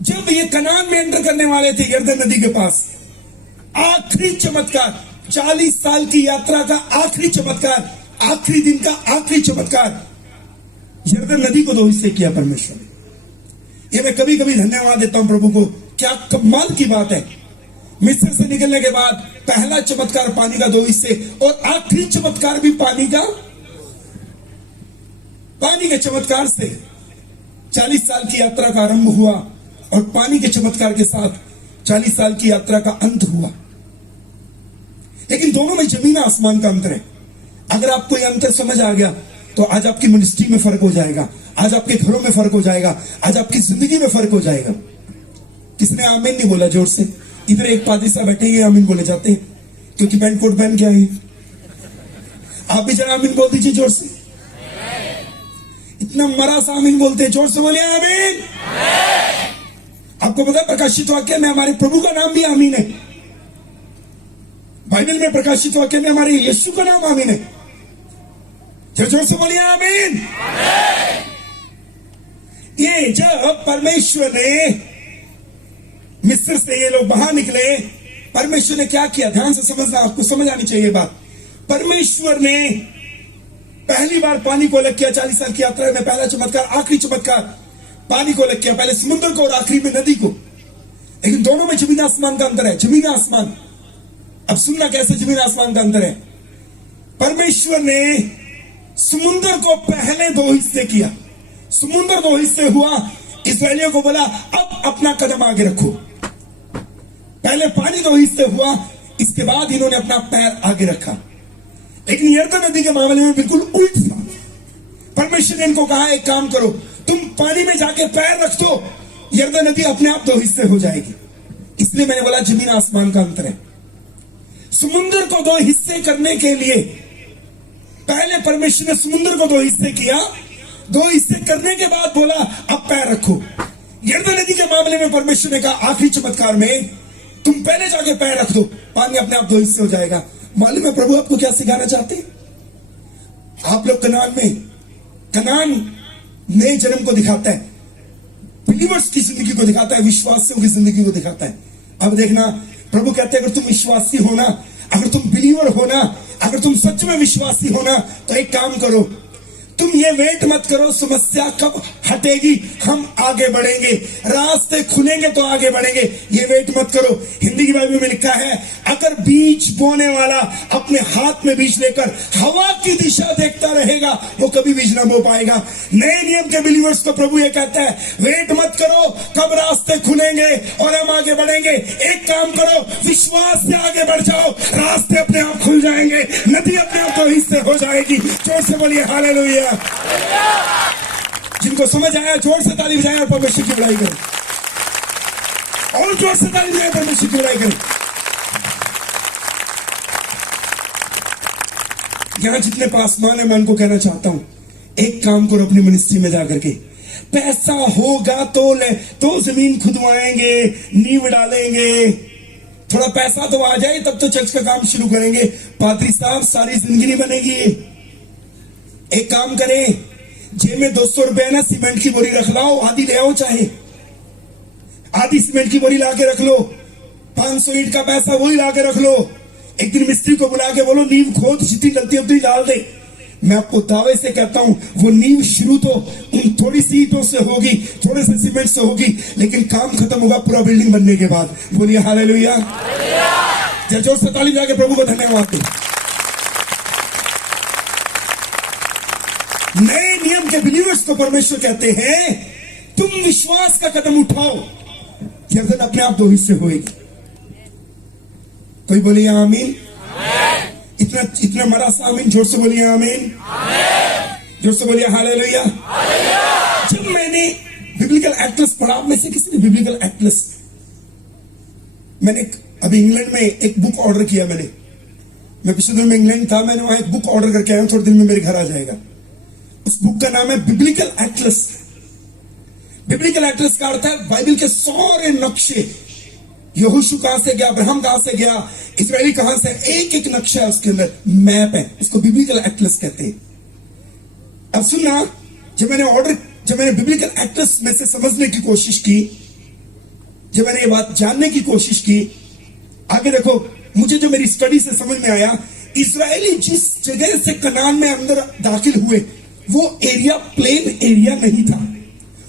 जब ये कनान में एंटर करने वाले थे यरदन नदी के पास, आखिरी चमत्कार, 40 साल की यात्रा का आखिरी चमत्कार, आखिरी दिन का आखिरी चमत्कार, यरदन नदी को 2 हिस्से किया परमेश्वर ने। ये मैं कभी कभी धन्यवाद देता हूं प्रभु को, क्या कमाल की बात है। मिस्र से निकलने के बाद पहला चमत्कार पानी का 2 हिस्से, और आखिरी चमत्कार भी पानी के चमत्कार से 40 साल की यात्रा का आरंभ हुआ, और पानी के चमत्कार के साथ 40 साल की यात्रा का अंत हुआ। लेकिन दोनों में जमीन आसमान का अंतर है। अगर आपको यह अंतर समझ आ गया तो आज आपकी मिनिस्ट्री में फर्क हो जाएगा, आज आपके घरों में फर्क हो जाएगा, आज आपकी जिंदगी में फर्क हो जाएगा। किसने आमीन नहीं बोला जोर से? इधर एक पादरी साहब बैठे हैं, आमीन बोले जाते हैं क्योंकि पैंट कोट पहन के आए हैं। आप भी जरा आमीन बोल दीजिए जोर से। इतना मरा सा आमीन बोलते हैं, जोर से बोलिए आमीन। आपको पता है प्रकाशित वाक्य में हमारे प्रभु का नाम भी आमीन है। बाइबल में प्रकाशित वाक्य में हमारे यीशु का नाम आमीन है। जोर से बोलिए आमीन। ये जब परमेश्वर ने मिस्र से ये लोग बाहर निकले, परमेश्वर ने क्या किया, ध्यान से समझना, आपको समझ आनी चाहिए बात। परमेश्वर ने पहली बार पानी को अलग किया। 40 साल की यात्रा में पहला चमत्कार, आखिरी चमत्कार, पानी को अलग किया। पहले समुद्र को और आखिरी में नदी को। लेकिन दोनों में जमीन आसमान का अंतर है, जमीन आसमान। अब सुनना कैसे जमीन आसमान का अंतर है। परमेश्वर ने समुद्र को पहले 2 हिस्से किया। समुद्र 2 हिस्से हुआ, इस्राएलियों को बोला अब अपना कदम आगे रखो। पहले पानी 2 हिस्से हुआ, इसके बाद इन्होंने अपना पैर आगे रखा। लेकिन यरदन नदी के मामले में बिल्कुल उल्ट था। परमेश्वर ने इनको कहा एक काम करो, तुम पानी में जाके पैर रख दो, यरदन नदी अपने आप 2 हिस्से हो जाएगी। इसलिए मैंने बोला जमीन आसमान का अंतर है। समुद्र को 2 हिस्से करने के लिए पहले परमेश्वर ने समुद्र को 2 हिस्से किया। 2 हिस्से करने के बाद बोला अब पैर रखो। यरदन नदी के मामले में परमेश्वर ने कहा आखिरी चमत्कार में तुम पहले जाके पैर रख दो, पानी अपने आप 2 हिस्से हो जाएगा। मालूम है प्रभु आपको क्या सिखाना चाहते हैं? आप लोग कनान नए जन्म को दिखाता है, बिलीवर्स की जिंदगी को दिखाता है, विश्वासियों की जिंदगी को दिखाता है। अब देखना, प्रभु कहते हैं अगर तुम विश्वासी होना, अगर तुम बिलीवर होना, अगर तुम सच में विश्वासी होना, तो एक काम करो, तुम ये वेट मत करो समस्या कब हटेगी, हम आगे बढ़ेंगे, रास्ते खुलेंगे तो आगे बढ़ेंगे। ये वेट मत करो। हिंदी की बाइबल में लिखा है अगर बीज बोने वाला अपने हाथ में बीज लेकर हवा की दिशा देखता रहेगा, वो कभी बीज ना बो पाएगा। नए नियम के बिलीवर्स को प्रभु ये कहता है वेट मत करो कब रास्ते खुलेंगे और हम आगे बढ़ेंगे। एक काम करो, विश्वास से आगे बढ़ जाओ, रास्ते अपने आप खुल जाएंगे, नदी अपने आप 2 हिस्से हो जाएगी। जोर से बोलिए हालेलुया। जिनको समझ आया जोर से ताली बजाएं और परमेश्वर की बड़ाई करें, और जोर से ताली बजाएं, परमेश्वर की बड़ाई करें। यहां जितने पासमान है मैं उनको कहना चाहता हूं एक काम करो अपनी मिनिस्ट्री में जाकर के, पैसा होगा तो जमीन खुदवाएंगे, नींव डालेंगे, थोड़ा पैसा तो आ जाए तब तो चर्च का काम शुरू करेंगे। पादरी साहब सारी जिंदगी नहीं बनेगी। एक काम करें, जेब में 200 रुपए ना सीमेंट की बोरी रख लाओ, आधी ले आओ, चाहे आधी सीमेंट की बोरी लाके रख लो, 500 ईंट का पैसा वही लाके रख लो। एक दिन मिस्त्री को बुला के बोलो नींव खोद, जितनी लगती है उतनी डाल दे। मैं आपको दावे से कहता हूं वो नींव शुरू तो उन थोड़ी सी ईंटों से होगी, थोड़े से सीमेंट से होगी, लेकिन काम खत्म होगा पूरा बिल्डिंग बनने के बाद। बोलिए हालेलुया। जोर से ताली बजा के प्रभु को धन्यवाद दो। नए नियम के बिलीवर्स को परमेश्वर कहते हैं तुम विश्वास का कदम उठाओ, यरदन अपने आप 2 हिस्से होएगी। कोई बोलिए आमीन। इतना मरा सा आमीन, जोर से बोलिए आमीन, जोर से बोलिए हालेलुया। जब मैंने बिब्लिकल एटलस पढ़ा, में से किसी ने बिब्लिकल एटलस, मैंने अभी इंग्लैंड में एक बुक ऑर्डर किया। मैं पिछले दिन में इंग्लैंड था, मैंने वहां एक बुक ऑर्डर करके आया, थोड़े दिन में मेरे घर आ जाएगा। उस बुक का नाम है बिब्लिकल एटलस। बिब्लिकल एटलस का अर्थ है बाइबल के सारे नक्शे, यहोशू कहां से गया, अब्राहम कहां से गया, इस्राएली कहां से, एक एक नक्शा है उसके अंदर, मैप है, उसको बिब्लिकल एटलस कहते हैं। अब सुनना, जब मैंने बिब्लिकल एटलस में से समझने की कोशिश की, जब मैंने ये बात जानने की कोशिश की, आगे देखो, मुझे जो मेरी स्टडी से समझ में आया, इस्राएली जिस जगह से कनान में अंदर दाखिल हुए वो एरिया प्लेन एरिया नहीं था,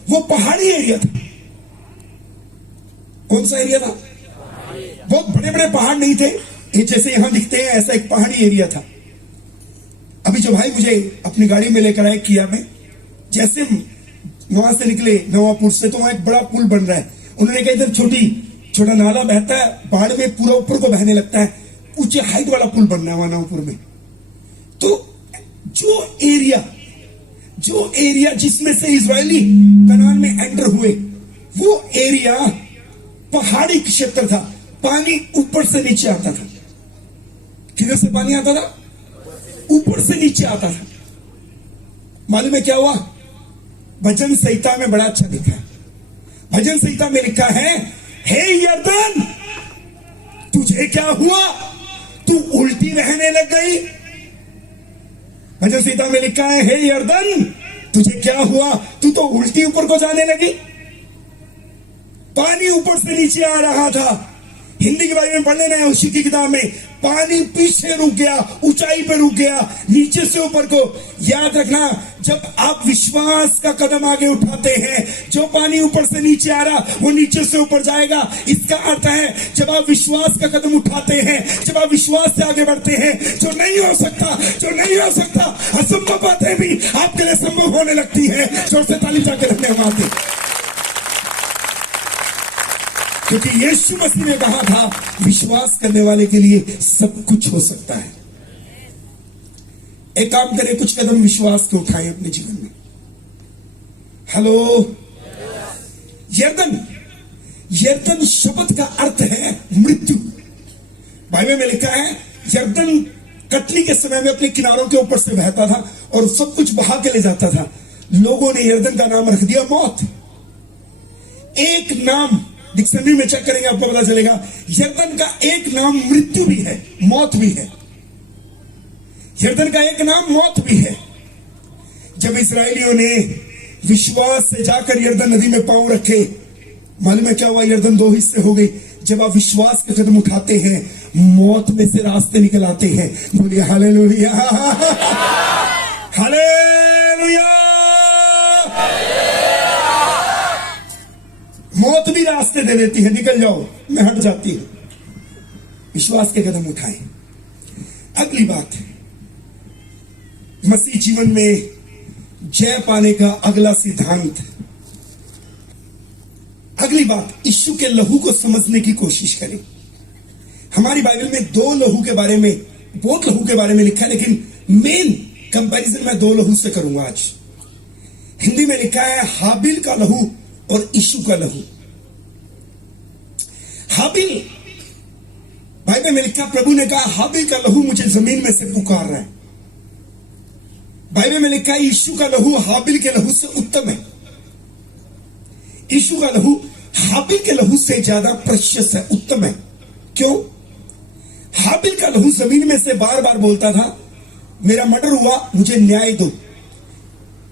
वो पहाड़ी एरिया था। कौन सा एरिया था? बहुत बड़े बड़े पहाड़ नहीं थे, ये जैसे यहां दिखते हैं ऐसा एक पहाड़ी एरिया था। अभी जो भाई मुझे अपनी गाड़ी में लेकर आए किया में, जैसे वहां से निकले नवापुर से, तो वहां एक बड़ा पुल बन रहा है। उन्होंने कहा इधर छोटा नाला बहता है, पहाड़ में पूरा ऊपर को बहने लगता है, ऊंचे हाइट वाला पुल बनना है वहां नवापुर में। तो जो एरिया जिसमें से इजरायली कनान में एंटर हुए, वो एरिया पहाड़ी क्षेत्र था। पानी ऊपर से नीचे आता था। किधर से पानी आता था? ऊपर से नीचे आता था। मालूम है क्या हुआ? भजन संहिता में बड़ा अच्छा लिखा है। भजन संहिता में लिखा है, हे यरदन तुझे क्या हुआ, तू उल्टी बहने लग गई। भजन संहिता में लिखा है, हे यरदन तुझे क्या हुआ, तू तो उल्टी ऊपर को जाने लगी। पानी ऊपर से नीचे आ रहा था। हिंदी के बारे में पढ़ लेना है उसी की किताब में। पानी पीछे रुक गया, ऊंचाई पर रुक गया, नीचे से ऊपर को। याद रखना, जब आप विश्वास का कदम आगे उठाते हैं, जो पानी ऊपर से नीचे आ रहा वो नीचे से ऊपर जाएगा। इसका अर्थ है, जब आप विश्वास का कदम उठाते हैं, जब आप विश्वास से आगे बढ़ते हैं, जो नहीं हो सकता, असंभव बातें भी आपके लिए संभव होने लगती है। जोर से ताली जाकर रखने हम आते, क्योंकि यीशु मसीह ने कहा था, विश्वास करने वाले के लिए सब कुछ हो सकता है। एक काम करें, कुछ कदम विश्वास के उठाएं अपने जीवन में। हेलो, यरदन शब्द का अर्थ है मृत्यु। बाइबल में लिखा है, यरदन कटनी के समय में अपने किनारों के ऊपर से बहता था और सब कुछ बहा के ले जाता था। लोगों ने यरदन का नाम रख दिया मौत। एक नाम डिक्शनरी में चेक करेंगे, आपको पता चलेगा, यरदन का एक नाम मृत्यु भी है, मौत भी है। यरदन का एक नाम मौत भी है। जब इस्राएलियों ने विश्वास से जाकर यरदन नदी में पांव रखे, मालूम है क्या हुआ? यरदन दो हिस्से हो गई। जब आप विश्वास के कदम उठाते हैं, मौत में से रास्ते निकल आते हैं। बोलिए हालेलुया, हालेलुया। मौत भी रास्ते दे देती है, निकल जाओ, मैं हट जाती हूं। विश्वास के कदम उठाएं। अगली बात, मसीह जीवन में जय पाने का अगला सिद्धांत। अगली बात, यीशु के लहू को समझने की कोशिश करें। हमारी बाइबल में दो लहू के बारे में, बहुत लहू के बारे में लिखा है, लेकिन मेन कंपैरिजन मैं दो लहू से करूंगा आज। हिंदी में लिखा है हाबिल का लहू और यीशु का लहू। हाबिल, बाइबल में लिखा, प्रभु ने कहा, हाबिल का लहू मुझे जमीन में से पुकार रहा है। बाइबल में लिखा है, यीशु का लहू हाबिल के लहू से उत्तम है। यीशु का लहू हाबिल के लहू से ज्यादा प्रेशियस है, उत्तम है। क्यों? हाबिल का लहू जमीन में से बार बार बोलता था, मेरा मर्डर हुआ, मुझे न्याय दो।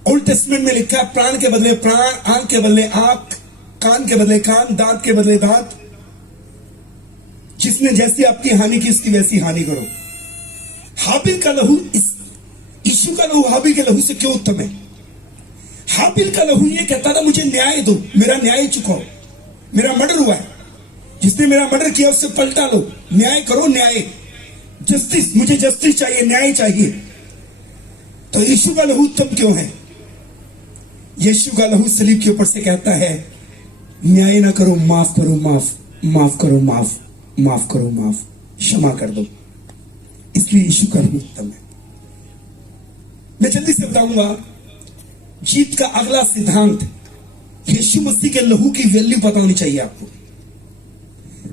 ओल्ड टेस्टमेंट में लिखा है, प्राण के बदले प्राण, आंख के बदले आंख, कान के बदले कान, दांत के बदले दांत। जिसने जैसी आपकी हानि की, उसकी वैसी हानि करो। हाबिल का लहू, यीशु का लहू हाबिल के लहू से क्यों उत्तम है? हाबिल का लहू ये कहता था, मुझे न्याय दो, मेरा न्याय चुकाओ, मेरा मर्डर हुआ है, जिसने मेरा मर्डर किया उससे पलटा लो, न्याय करो, न्याय, जस्टिस, मुझे जस्टिस चाहिए, न्याय चाहिए। तो यीशु का लहू उत्तम क्यों है? यीशु का लहू सलीब के ऊपर से कहता है, न्याय ना करो, माफ करो, माफ करो, माफ करो, माफ, क्षमा कर दो। इसलिए यीशु का लहू उत्तम है। मैं जल्दी से बताऊंगा जीत का अगला सिद्धांत। यीशु मसीह के लहू की वैल्यू पता होनी चाहिए आपको।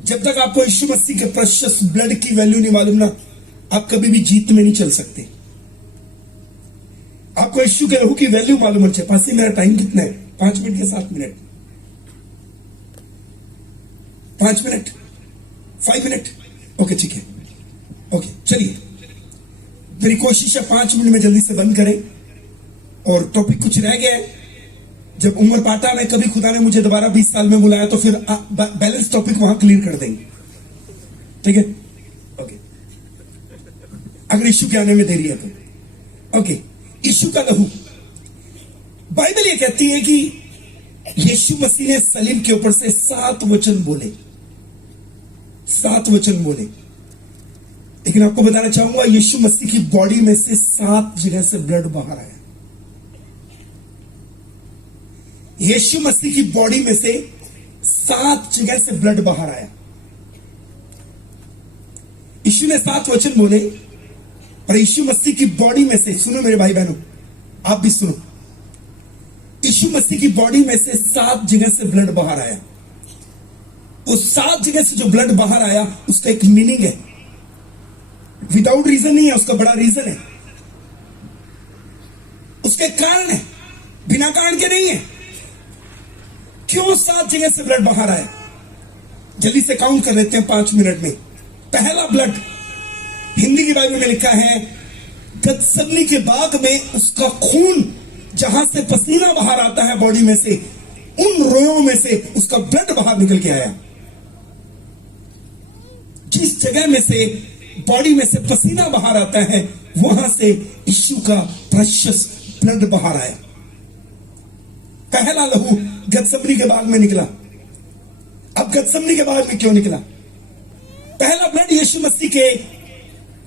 जब तक आपको यीशु मसीह के प्रेशियस ब्लड की वैल्यू नहीं मालूम ना, आप कभी भी जीत में नहीं चल सकते। आपको यीशु के लहू की वैल्यू मालूम होनी चाहिए। पासी, मेरा टाइम कितना है? 5 मिनट या 7 मिनट? 5 मिनट, 5 मिनट, ओके ठीक है, ओके चलिए। मेरी कोशिश है 5 मिनट में जल्दी से बंद करें। और टॉपिक कुछ रह गया है। जब उम्र पाटा में कभी खुदा ने मुझे दोबारा 20 साल में बुलाया तो फिर बैलेंस टॉपिक वहां क्लियर कर देंगे, ठीक है? ओके, अगर यीशु के आने में देरी है तो। ओके, यीशु का लहू, बाइबल ये कहती है कि यीशु मसीह ने सलीब के ऊपर से 7 वचन बोले, 7 वचन बोले। लेकिन आपको बताना चाहूंगा, यीशु मसीह की बॉडी में से 7 जगह से ब्लड बाहर आया। यीशु मसीह की बॉडी में से 7 जगह से ब्लड बाहर आया। यीशु ने 7 वचन बोले, और यीशु मसीह की बॉडी में से, सुनो मेरे भाई बहनों, आप भी सुनो, यीशु मसीह की बॉडी में से 7 जगह से ब्लड बाहर आया। वो 7 जगह से जो ब्लड बाहर आया उसका एक मीनिंग है, विदाउट रीजन नहीं है, उसका बड़ा रीजन है, उसके कारण है, बिना कारण के नहीं है। क्यों 7 जगह से ब्लड बाहर आया? जल्दी से काउंट कर लेते हैं 5 मिनट में। पहला ब्लड हिंदी की बाइबल में लिखा है, गतसमनी के बाग में उसका खून, जहां से पसीना बाहर आता है बॉडी में से, उन रोयों में से उसका ब्लड बाहर निकल के आया। जिस जगह में से बॉडी में से पसीना बाहर आता है, वहां से यीशु का प्रेशियस ब्लड बाहर आया। पहला लहू गतसमनी के बाग में निकला। अब गतसमनी के बाग में क्यों निकला? पहला ब्लड यीशु मसीह के,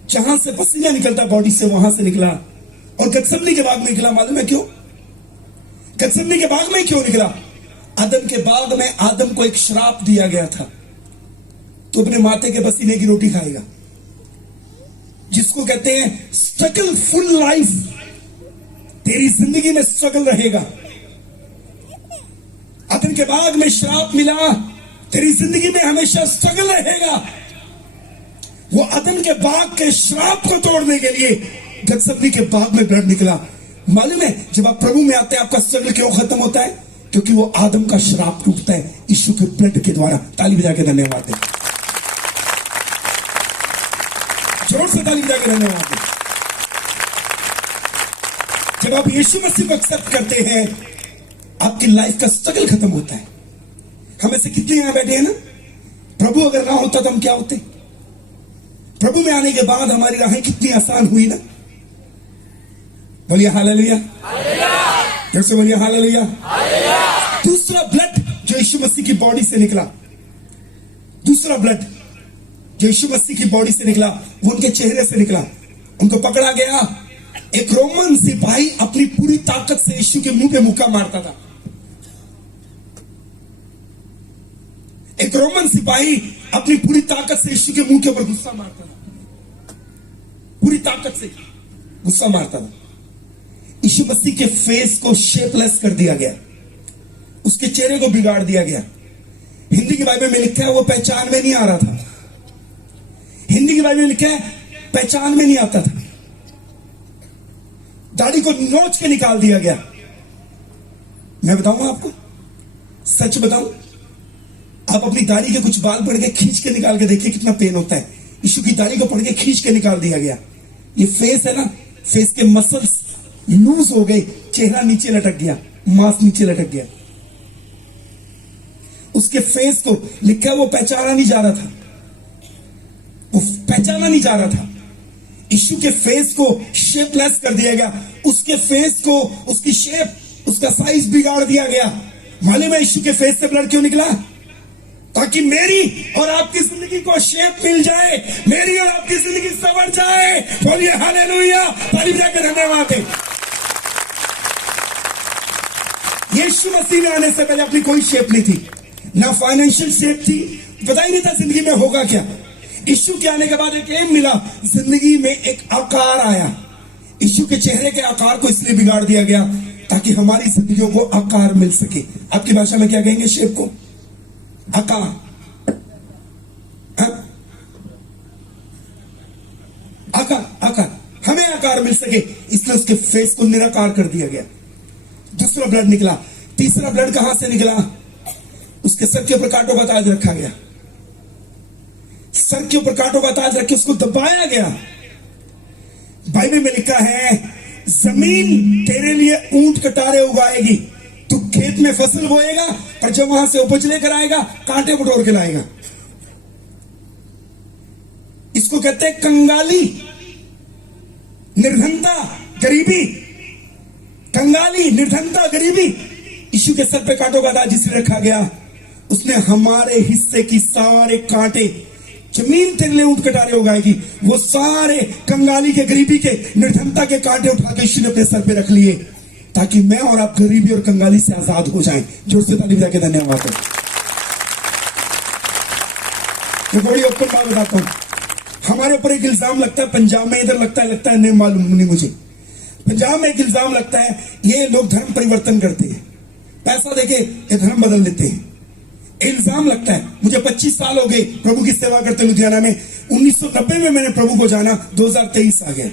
जहां से पसीना निकलता बॉडी से, वहां से निकला और गतसमनी के बाग में निकला। मालूम है क्यों? गतसमनी के बाग में क्यों निकला? आदम के बाग में आदम को एक श्राप दिया गया था, तो अपने माथे के पसीने की रोटी खाएगा, जिसको कहते हैं स्ट्रगल फुल लाइफ। तेरी जिंदगी में स्ट्रगल रहेगा। आदम के बाग में श्राप मिला, तेरी जिंदगी में हमेशा स्ट्रगल रहेगा। वो आदम के बाग के श्राप को तोड़ने के लिए गतसमनी के बाग में ब्लड निकला। मालूम है, जब आप प्रभु में आते हैं आपका स्ट्रगल क्यों खत्म होता है? क्योंकि वो आदम का श्राप टूटता है यीशु के ब्लड के द्वारा। ताली बजा के धन्यवाद दें, जोर से ताली बजा के धन्यवाद दें। जब आप यीशु मसीह को एक्सेप्ट करते हैं, आपकी लाइफ का स्ट्रगल खत्म होता है। हमें से कितने यहां बैठे हैं ना, प्रभु अगर ना होता तो हम क्या होते? प्रभु में आने के बाद हमारी राहें कितनी आसान हुई ना। बोलिए हालेलुया, कैसे बोलिए हालेलुया। दूसरा ब्लड जो यीशु मसीह की बॉडी से निकला, दूसरा ब्लड जो यीशु मसीह की बॉडी से निकला, वो उनके चेहरे से निकला। उनको पकड़ा गया। एक रोमन सिपाही अपनी पूरी ताकत से यीशु के मुंह पे मुक्का मारता था। एक रोमन सिपाही अपनी पूरी ताकत से यीशु के मुंह के ऊपर गुस्सा मारता था, पूरी ताकत से गुस्सा मारता था। यीशु मसीह के फेस को शेपलेस कर दिया गया, उसके चेहरे को बिगाड़ दिया गया। हिंदी की बाइबल में लिखा है वो पहचान में नहीं आ रहा था। हिंदी की बाइबल में लिखा है पहचान में नहीं आता था। दाढ़ी को नोच के निकाल दिया गया। मैं बताऊंगा आपको, सच बताऊं, आप अपनी दाढ़ी के कुछ बाल पड़ के खींच के निकाल के देखिए कितना पेन होता है। यीशु की दाढ़ी को पड़ के खींच के निकाल दिया गया। ये फेस है ना, फेस के मसल्स लूज हो गए, चेहरा नीचे लटक गया, मांस नीचे लटक गया। उसके फेस को लिखा है वो पहचाना नहीं जा रहा था, वो पहचाना नहीं जा रहा था। यीशु के फेस को शेपलेस कर दिया गया, उसके फेस को, उसकी शेप, उसका साइज बिगाड़ दिया गया। मालूम है यीशु के फेस से ब्लड क्यों निकला? ताकि मेरी और आपकी जिंदगी को शेप मिल जाए, मेरी और आपकी जिंदगी संवर जाए। बोलिए हालेलुया, ताली बजा के धन्यवाद दें। यीशु मसीह ने आने से पहले अपनी कोई शेप नहीं थी, ना फाइनेंशियल शेप थी, पता ही नहीं था जिंदगी में होगा क्या। यीशु के आने के बाद एक एम मिला, जिंदगी में एक आकार आया। यीशु के चेहरे के आकार को इसलिए बिगाड़ दिया गया ताकि हमारी जिंदगियों को आकार मिल सके। आपकी भाषा में क्या कहेंगे शेप को? आकार। आकार, आकार, हमें आकार मिल सके, इसलिए उसके फेस को निराकार कर दिया गया। दूसरा ब्लड निकला। तीसरा ब्लड कहां से निकला? उसके सर के ऊपर कांटों का ताज रखा गया। सर के ऊपर कांटों का ताज रख के उसको दबाया गया। बाइबल में लिखा है, जमीन तेरे लिए ऊंट कटारे उगाएगी, तू खेत में फसल बोएगा और जब वहां से उपज लेकर आएगा कांटे बटोर के लाएगा। इसको कहते हैं कंगाली, निर्धनता, गरीबी। कंगाली, निर्धनता, गरीबी। यीशु के सर पे कांटों का ताज इसलिए रखा गया, उसने हमारे हिस्से की सारे कांटे, जमीन तेरे लिए ऊंट कटारे उगाएगी, वो सारे कंगाली के, गरीबी के, निर्धनता के कांटे उठा के यीशु ने अपने सर पे रख लिए, ताकि मैं और आप गरीबी और कंगाली से आजाद हो जाएं। जोर से ताली बजा के धन्यवाद है। मैं बड़ी ओपन बात बताता हूं, हमारे ऊपर एक इल्जाम लगता है पंजाब में, इधर लगता है नहीं मालूम नहीं मुझे। पंजाब में एक इल्जाम लगता है ये लोग धर्म परिवर्तन करते हैं, पैसा देके ये धर्म बदल देते हैं, इल्जाम लगता है। मुझे 25 साल हो गए प्रभु की सेवा करते लुधियाना में। 1990 में मैंने प्रभु को जाना, 2023 आ गया।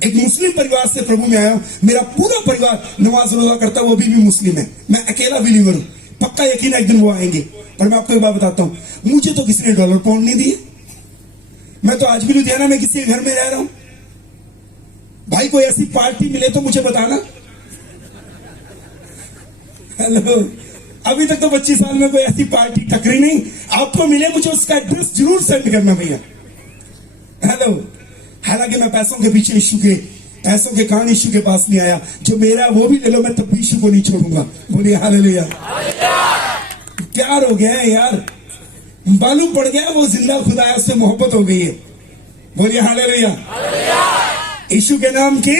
एक मुस्लिम परिवार से प्रभु में आया हूं। मेरा पूरा परिवार नमाज रोजा करता है, वो भी मुस्लिम है। मैं अकेला बिलीवर हूं। पक्का यकीन है एक दिन वो आएंगे। पर मैं आपको एक बात बताता हूं, मुझे तो किसी ने डॉलर पाउंड नहीं दिए। मैं तो आज भी लुधियाना में किसी के घर में रह रहा हूं। भाई कोई ऐसी पार्टी मिले तो मुझे बताना। हेलो, अभी तक तो 25 साल में कोई ऐसी पार्टी टकरी नहीं। आपको मिले मुझे उसका एड्रेस जरूर सेंड करना भैया। हेलो, हालांकि मैं पैसों के पीछे पैसों के कारण यीशु के पास नहीं आया। जो मेरा वो भी ले लो, मैं तब भी यीशु को नहीं छोड़ूंगा। बोलिए हालेलुया। प्यार हो गया है यार, मालूम पड़ गया वो जिंदा खुदा है, उससे मोहब्बत हो गई है। बोलिए हालेलुया। यीशु के नाम की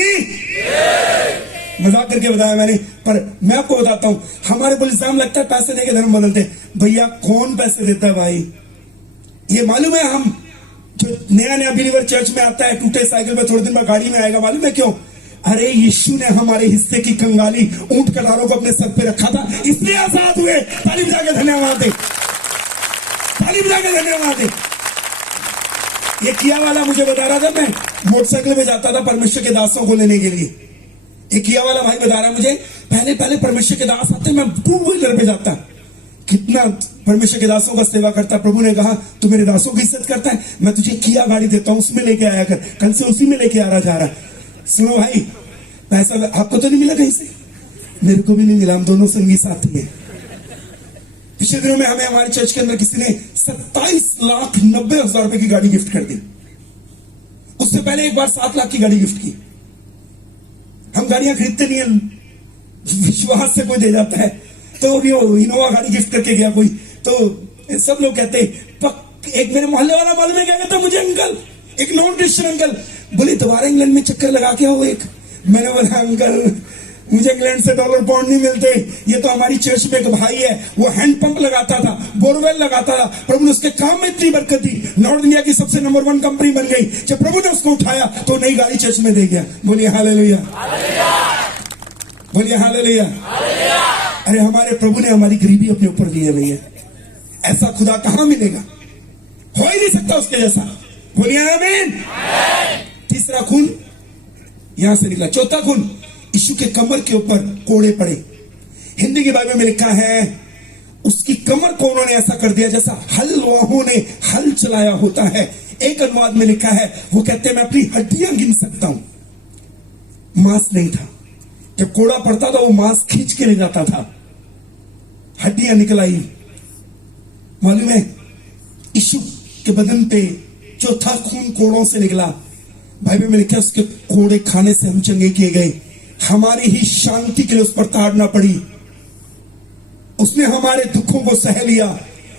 मजाक करके बताया मैंने। पर मैं आपको बताता हूं, हमारे पर इल्जाम लगता है पैसे देके धर्म बदलते। भैया कौन पैसे देता है भाई? ये मालूम है, हम जो नया बिलीवर चर्च में आता है, टूटे साइकिल में थोड़े दिन में गाड़ी में आएगा, मालूम है क्यों? अरे यीशु ने हमारे हिस्से की कंगाली ऊंट कटारों को अपने सर पे रखा था, इसलिए आजाद हुए। ताली बजा के धन्यवाद दे, ताली बजा के धन्यवाद दे। ये किया वाला मुझे बता रहा था, मैं मोटरसाइकिल में जाता था परमेश्वर के दासों को लेने के लिए। एक किया वाला भाई बता रहा मुझे, पहले परमेश्वर के दास आते, मैं टू व्हीलर पे जाता। कितना परमेश्वर के दासों का सेवा करता। प्रभु ने कहा तू मेरे दासों की इज्जत करता है, मैं तुझे किया गाड़ी देता हूं, उसमें लेके आया कर। कल से उसी में लेके आ रहा जा रहा। सुनो भाई, पैसा आपको तो नहीं मिला कहीं से, मेरे को भी नहीं मिला। हम दोनों संगी साथी हैं। पिछले दिनों में हमें हमारे चर्च के अंदर किसी ने 27,90,000 रुपए की गाड़ी गिफ्ट कर दी। उससे पहले एक बार 7 लाख की गाड़ी गिफ्ट की। हम गाड़ियां खरीदते नहीं है, विश्वास से कोई दे जाता है। तो अभी वो इनोवा गाड़ी गिफ्ट करके गया कोई, तो सब लोग कहते एक मेरे मोहल्ले वाला मालूम है क्या कहता मुझे, अंकल एक नॉन क्रिश्चियन अंकल बोले दोबारा इंग्लैंड में चक्कर लगा के आओ एक। मैंने बोला अंकल मुझे इंग्लैंड से डॉलर पाउंड नहीं मिलते। ये तो हमारी चर्च में एक भाई है, वो हैंडपंप लगाता था, बोरवेल लगाता था। प्रभु ने उसके काम में इतनी बरकत दी, नॉर्थ इंडिया की सबसे नंबर 1 कंपनी बन गई। जब प्रभु ने उसको उठाया तो नई गाड़ी चर्च में दे गया। बोलिए हालेलुया, बोलिए हालेलुया। अरे हमारे प्रभु ने हमारी गरीबी अपने ऊपर ली है भैया। ऐसा खुदा कहां मिलेगा, हो ही नहीं सकता उसके जैसा। बोलिए आमीन। तीसरा खून यहां से निकला। चौथा खून, यीशु के कमर के ऊपर कोड़े पड़े। हिंदी की बाइबल में लिखा है उसकी कमर को उन्होंने ऐसा कर दिया जैसा हलवाहों ने हल चलाया होता है। एक अनुवाद में लिखा है, वो कहते हैं मैं अपनी हड्डियां गिन सकता हूं। मांस नहीं था, जब कोड़ा पड़ता था वो मांस खींच के ले जाता था, हड्डियां निकल आई। मालूम है यीशु के बदन पे चौथा खून कोड़ों से निकला। बाइबल में लिखा है उसके कोड़े खाने से हम चंगे किए गए। हमारी ही शांति के लिए उस पर ताड़ना पड़ी। उसने हमारे दुखों को सह लिया।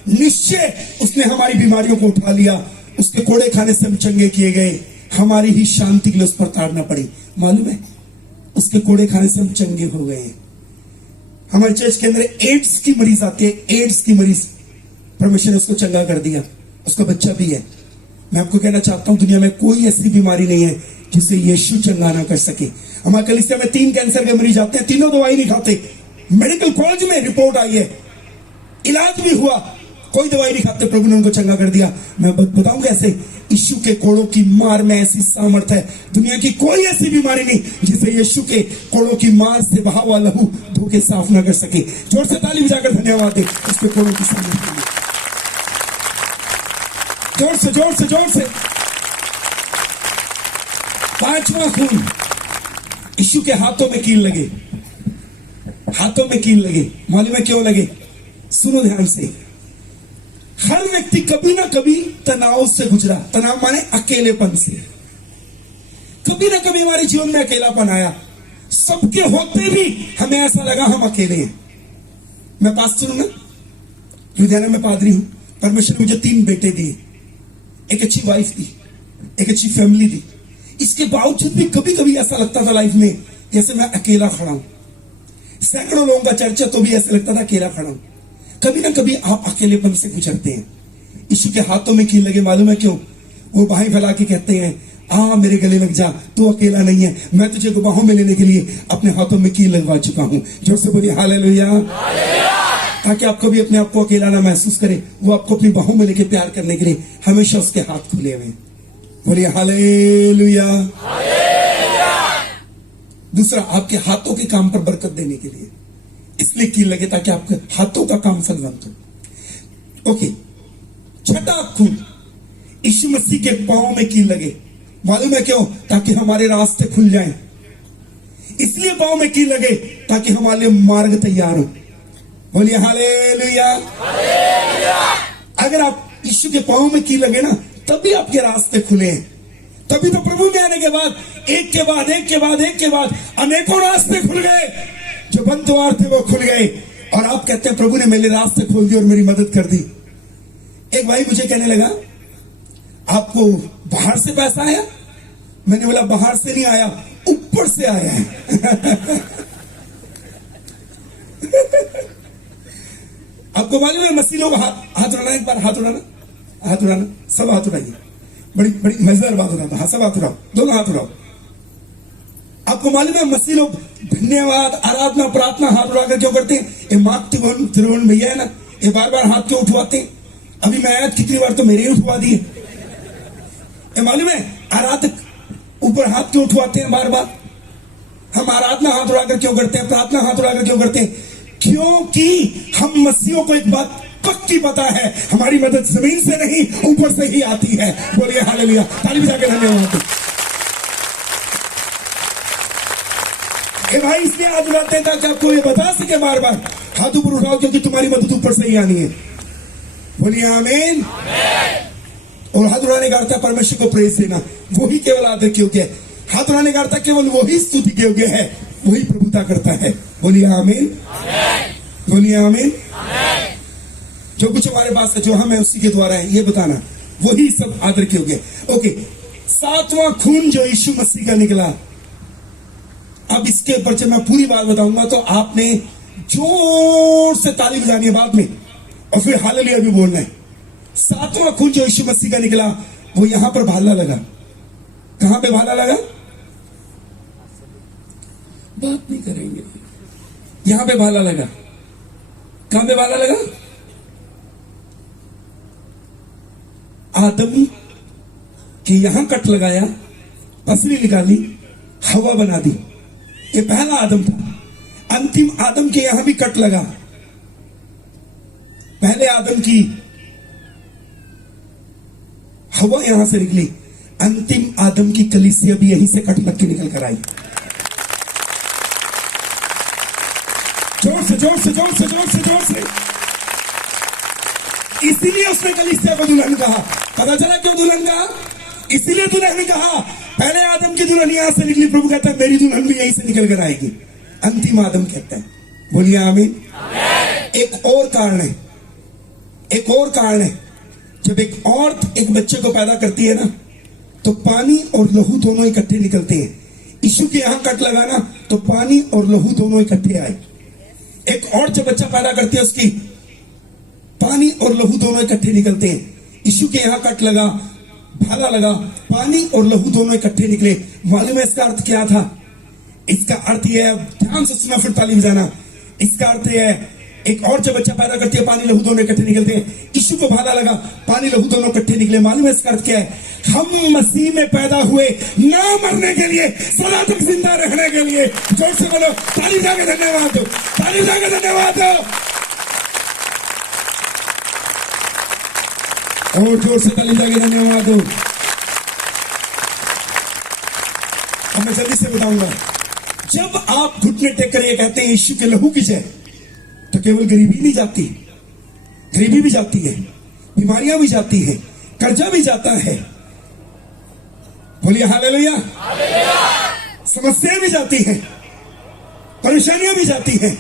निश्चय उसने हमारी बीमारियों को उठा लिया। उसके कोड़े खाने से हम चंगे किए गए। हमारी ही शांति के लिए उस पर ताड़ना पड़ी। मालूम है उसके कोड़े खाने से हम चंगे हो गए। हमारे चर्च के अंदर एड्स की मरीज आती है, एड्स की मरीज, परमेश्वर ने उसको चंगा कर दिया। उसका बच्चा भी है। मैं आपको कहना चाहता हूं दुनिया में कोई ऐसी बीमारी नहीं है जिसे यीशु चंगा ना कर सके। हमारे कलीसिया में 3 कैंसर के मरीज आते हैं, तीनों दवाई नहीं खाते। मेडिकल कॉलेज में रिपोर्ट आई है, इलाज भी हुआ, कोई दवाई नहीं खाते, प्रभु ने उनको चंगा कर दिया। मैं बताऊं कैसे? यीशु के कोड़ों की मार में ऐसी सामर्थ है, दुनिया की कोई ऐसी बीमारी नहीं जिसे यीशु के कोड़ों की मार से बहा हुआ लहू धो के साफ ना कर सके। जोर से ताली बजाकर धन्यवाद दे उसके कोड़ों की सामर्थ के लिए। जोर से जोर से जोर से। 5वां खून, यीशु के हाथों में कील लगे। हाथों में कील लगे। मालूम है क्यों लगे? सुनो ध्यान से। हर व्यक्ति कभी ना कभी तनाव से गुजरा। तनाव माने अकेलेपन से। कभी ना कभी हमारे जीवन में अकेलापन आया। सबके होते भी हमें ऐसा लगा हम अकेले हैं। मैं पास्टर हूं ना, लुधियाना में पादरी हूं। परमेश्वर ने मुझे 3 बेटे दिए, एक अच्छी वाइफ दी, एक अच्छी फैमिली दी। इसके बावजूद भी कभी कभी ऐसा लगता था लाइफ में जैसे मैं अकेला खड़ा हूं। सैकड़ों लोगों का चर्चा तो भी ऐसा लगता था अकेला खड़ा हूं। कभी ना कभी आप अकेलेपन से गुजरते हैं। यीशु के हाथों में कील लगे। मालूम है क्यों? वो बाहें फैला के कहते हैं आ मेरे गले लग जा, तू अकेला नहीं है, मैं तुझे बाहों में लेने के लिए अपने हाथों में कील लगवा चुका हूं। जोर से बोलिए हालेलुया। ताकि आप कभी अपने आप को अकेला ना महसूस करें। वो आपको अपनी बाहों में लेके प्यार करने के लिए हमेशा उसके हाथ खुले हुए हैं। बोलिए हालेलुया। दूसरा, आपके हाथों के काम पर बरकत देने के लिए इसलिए कील लगे ताकि आपके हाथों का काम फलवंत हो। ओके, छठा खून, यीशु मसीह के पांव में कील लगे। मालूम है क्यों? ताकि हमारे रास्ते खुल जाएं। इसलिए पांव में कील लगे ताकि हमारे लिए मार्ग तैयार हो। बोलिए हालेलुया। अगर आप यीशु के पांव में कील लगे ना, तभी आपके रास्ते खुले हैं। तभी तो प्रभु में आने के बाद एक के बाद एक के बाद एक के बाद अनेकों रास्ते खुल गए। जो बंद द्वार थे वो खुल गए और आप कहते हैं प्रभु ने मेरे रास्ते खोल दिए और मेरी मदद कर दी। एक भाई मुझे कहने लगा, आपको बाहर से पैसा आया? मैंने बोला बाहर से नहीं आया, ऊपर से आया है। आपको मालूम है मसीह लोग हाथ उड़ाना, एक बार हाथ उड़ाना, सब हाथ उड़ाइए। बड़ी बड़ी मजेदार बात होता है। सब हाथ उड़ाओ, दोनों हाथ उड़ाओ। आपको मालूम है मसीह लोग धन्यवाद, आराधना, प्रार्थना हाथ उड़ाकर क्यों करते हैं? ये मार्क त्रिभुवन भैया है ना, ये बार बार हाथ क्यों उठवाते हैं? अभी मैं आज कितनी बार तो मेरे ही उठवा दिए। ये मालूम है आराधक ऊपर हाथ क्यों उठवाते हैं बार बार? हम आराधना हाथ उड़ाकर क्यों करते हैं? प्रार्थना हाथ उड़ाकर क्यों करते हैं? क्योंकि हम मसीहों को एक बात पक्की पता है, हमारी मदद जमीन से नहीं ऊपर से ही आती है। बोलिए हालेलुया। ताली बजा के धन्यवाद। भाई इसलिए हाथ उड़ाते हैं ताकि आपको ये बता सके बार बार हाथ ऊपर उठाओ, क्योंकि तुम्हारी मदद ऊपर से ही आनी है। बोलिए आमीन। और हाथ उड़ाने का अर्थ है परमेश्वर को प्रेज देना, वही केवल आदर के योग्य है। हाथ उड़ाने का अर्थ है केवल वही स्तुति के योग्य है, वही प्रभुता करता है। बोलिए आमीन। बोलिए आमीन। जो कुछ हमारे पास है, जो हम है, उसी के द्वारा है, ये बताना, वही सब आदर के योग्य है। ओके, सातवां खून जो यीशु मसीह का निकला। अब इसके ऊपर जब मैं पूरी बात बताऊंगा तो आपने जोर से ताली बजानी है बाद में, और फिर हालेलुया भी बोलना है। सातवां खून जो यीशु मसीह का निकला, वो यहां पर भाला लगा। कहां पे भाला लगा? बात नहीं करेंगे। यहां पे भाला लगा। कहां पे भाला लगा? आदम के यहां कट लगाया, पसली निकाली, हवा बना दी। ये पहला आदम था। अंतिम आदम के यहां भी कट लगा। पहले आदम की हवा यहां से निकली, अंतिम आदम की कलीसिया भी यहीं से कट लग के निकल कर आई। जोर से जोर से जोर से जोर से जोर से। इसीलिए उसने कलीसिया को दुल्हन कहा। पता चला क्यों दुल्हन कहा? इसीलिए दुल्हन ने कहा पहले आदम की दुल्हन यहां से निकली, प्रभु कहता है मेरी दुल्हन भी यहीं से निकल कर आएगी। अंतिम आदम कहता है। बोलिए आमीन। एक और कारण है, एक और कारण है। जब एक औरत एक बच्चे को पैदा करती है ना, तो पानी और लहू दोनों इकट्ठे निकलते हैं। यीशु के यहां कट लगाना तो पानी और लहू दोनों इकट्ठे आए। एक औरत जब बच्चा पैदा करती है, उसकी पानी और लहू दोनों इकट्ठे निकलते हैं। यीशु के यहां कट लगा, भाला लगा, पानी और लहू दोनों इकट्ठे निकले। मालूम है इसका अर्थ क्या था? इसका अर्थ यह है, ध्यान से सुना फिर ताली बजाना। इसका अर्थ यह है, एक और जब बच्चा पैदा करती है, पानी लहू दोनों इकट्ठे निकलते हैं। यीशु को भाला लगा, पानी लहू दोनों इकट्ठे निकले। मालूम है इसका अर्थ क्या है? हम मसीह में पैदा हुए ना मरने के लिए, सदा तक जिंदा रहने के लिए। जोर से बोलो, ताली बजा के धन्यवाद दो, ताली बजा के धन्यवाद दो, और जोर से ताली बजा के धन्यवाद दो। अब मैं जल्दी से बताऊंगा। जब आप घुटने टेक कर ये कहते हैं यीशु के लहू की जय, तो केवल गरीबी नहीं जाती, गरीबी भी जाती है, बीमारियां भी जाती है, कर्जा भी जाता है। बोलिए हालेलुया। समस्याएं भी जाती हैं, परेशानियां भी जाती हैं,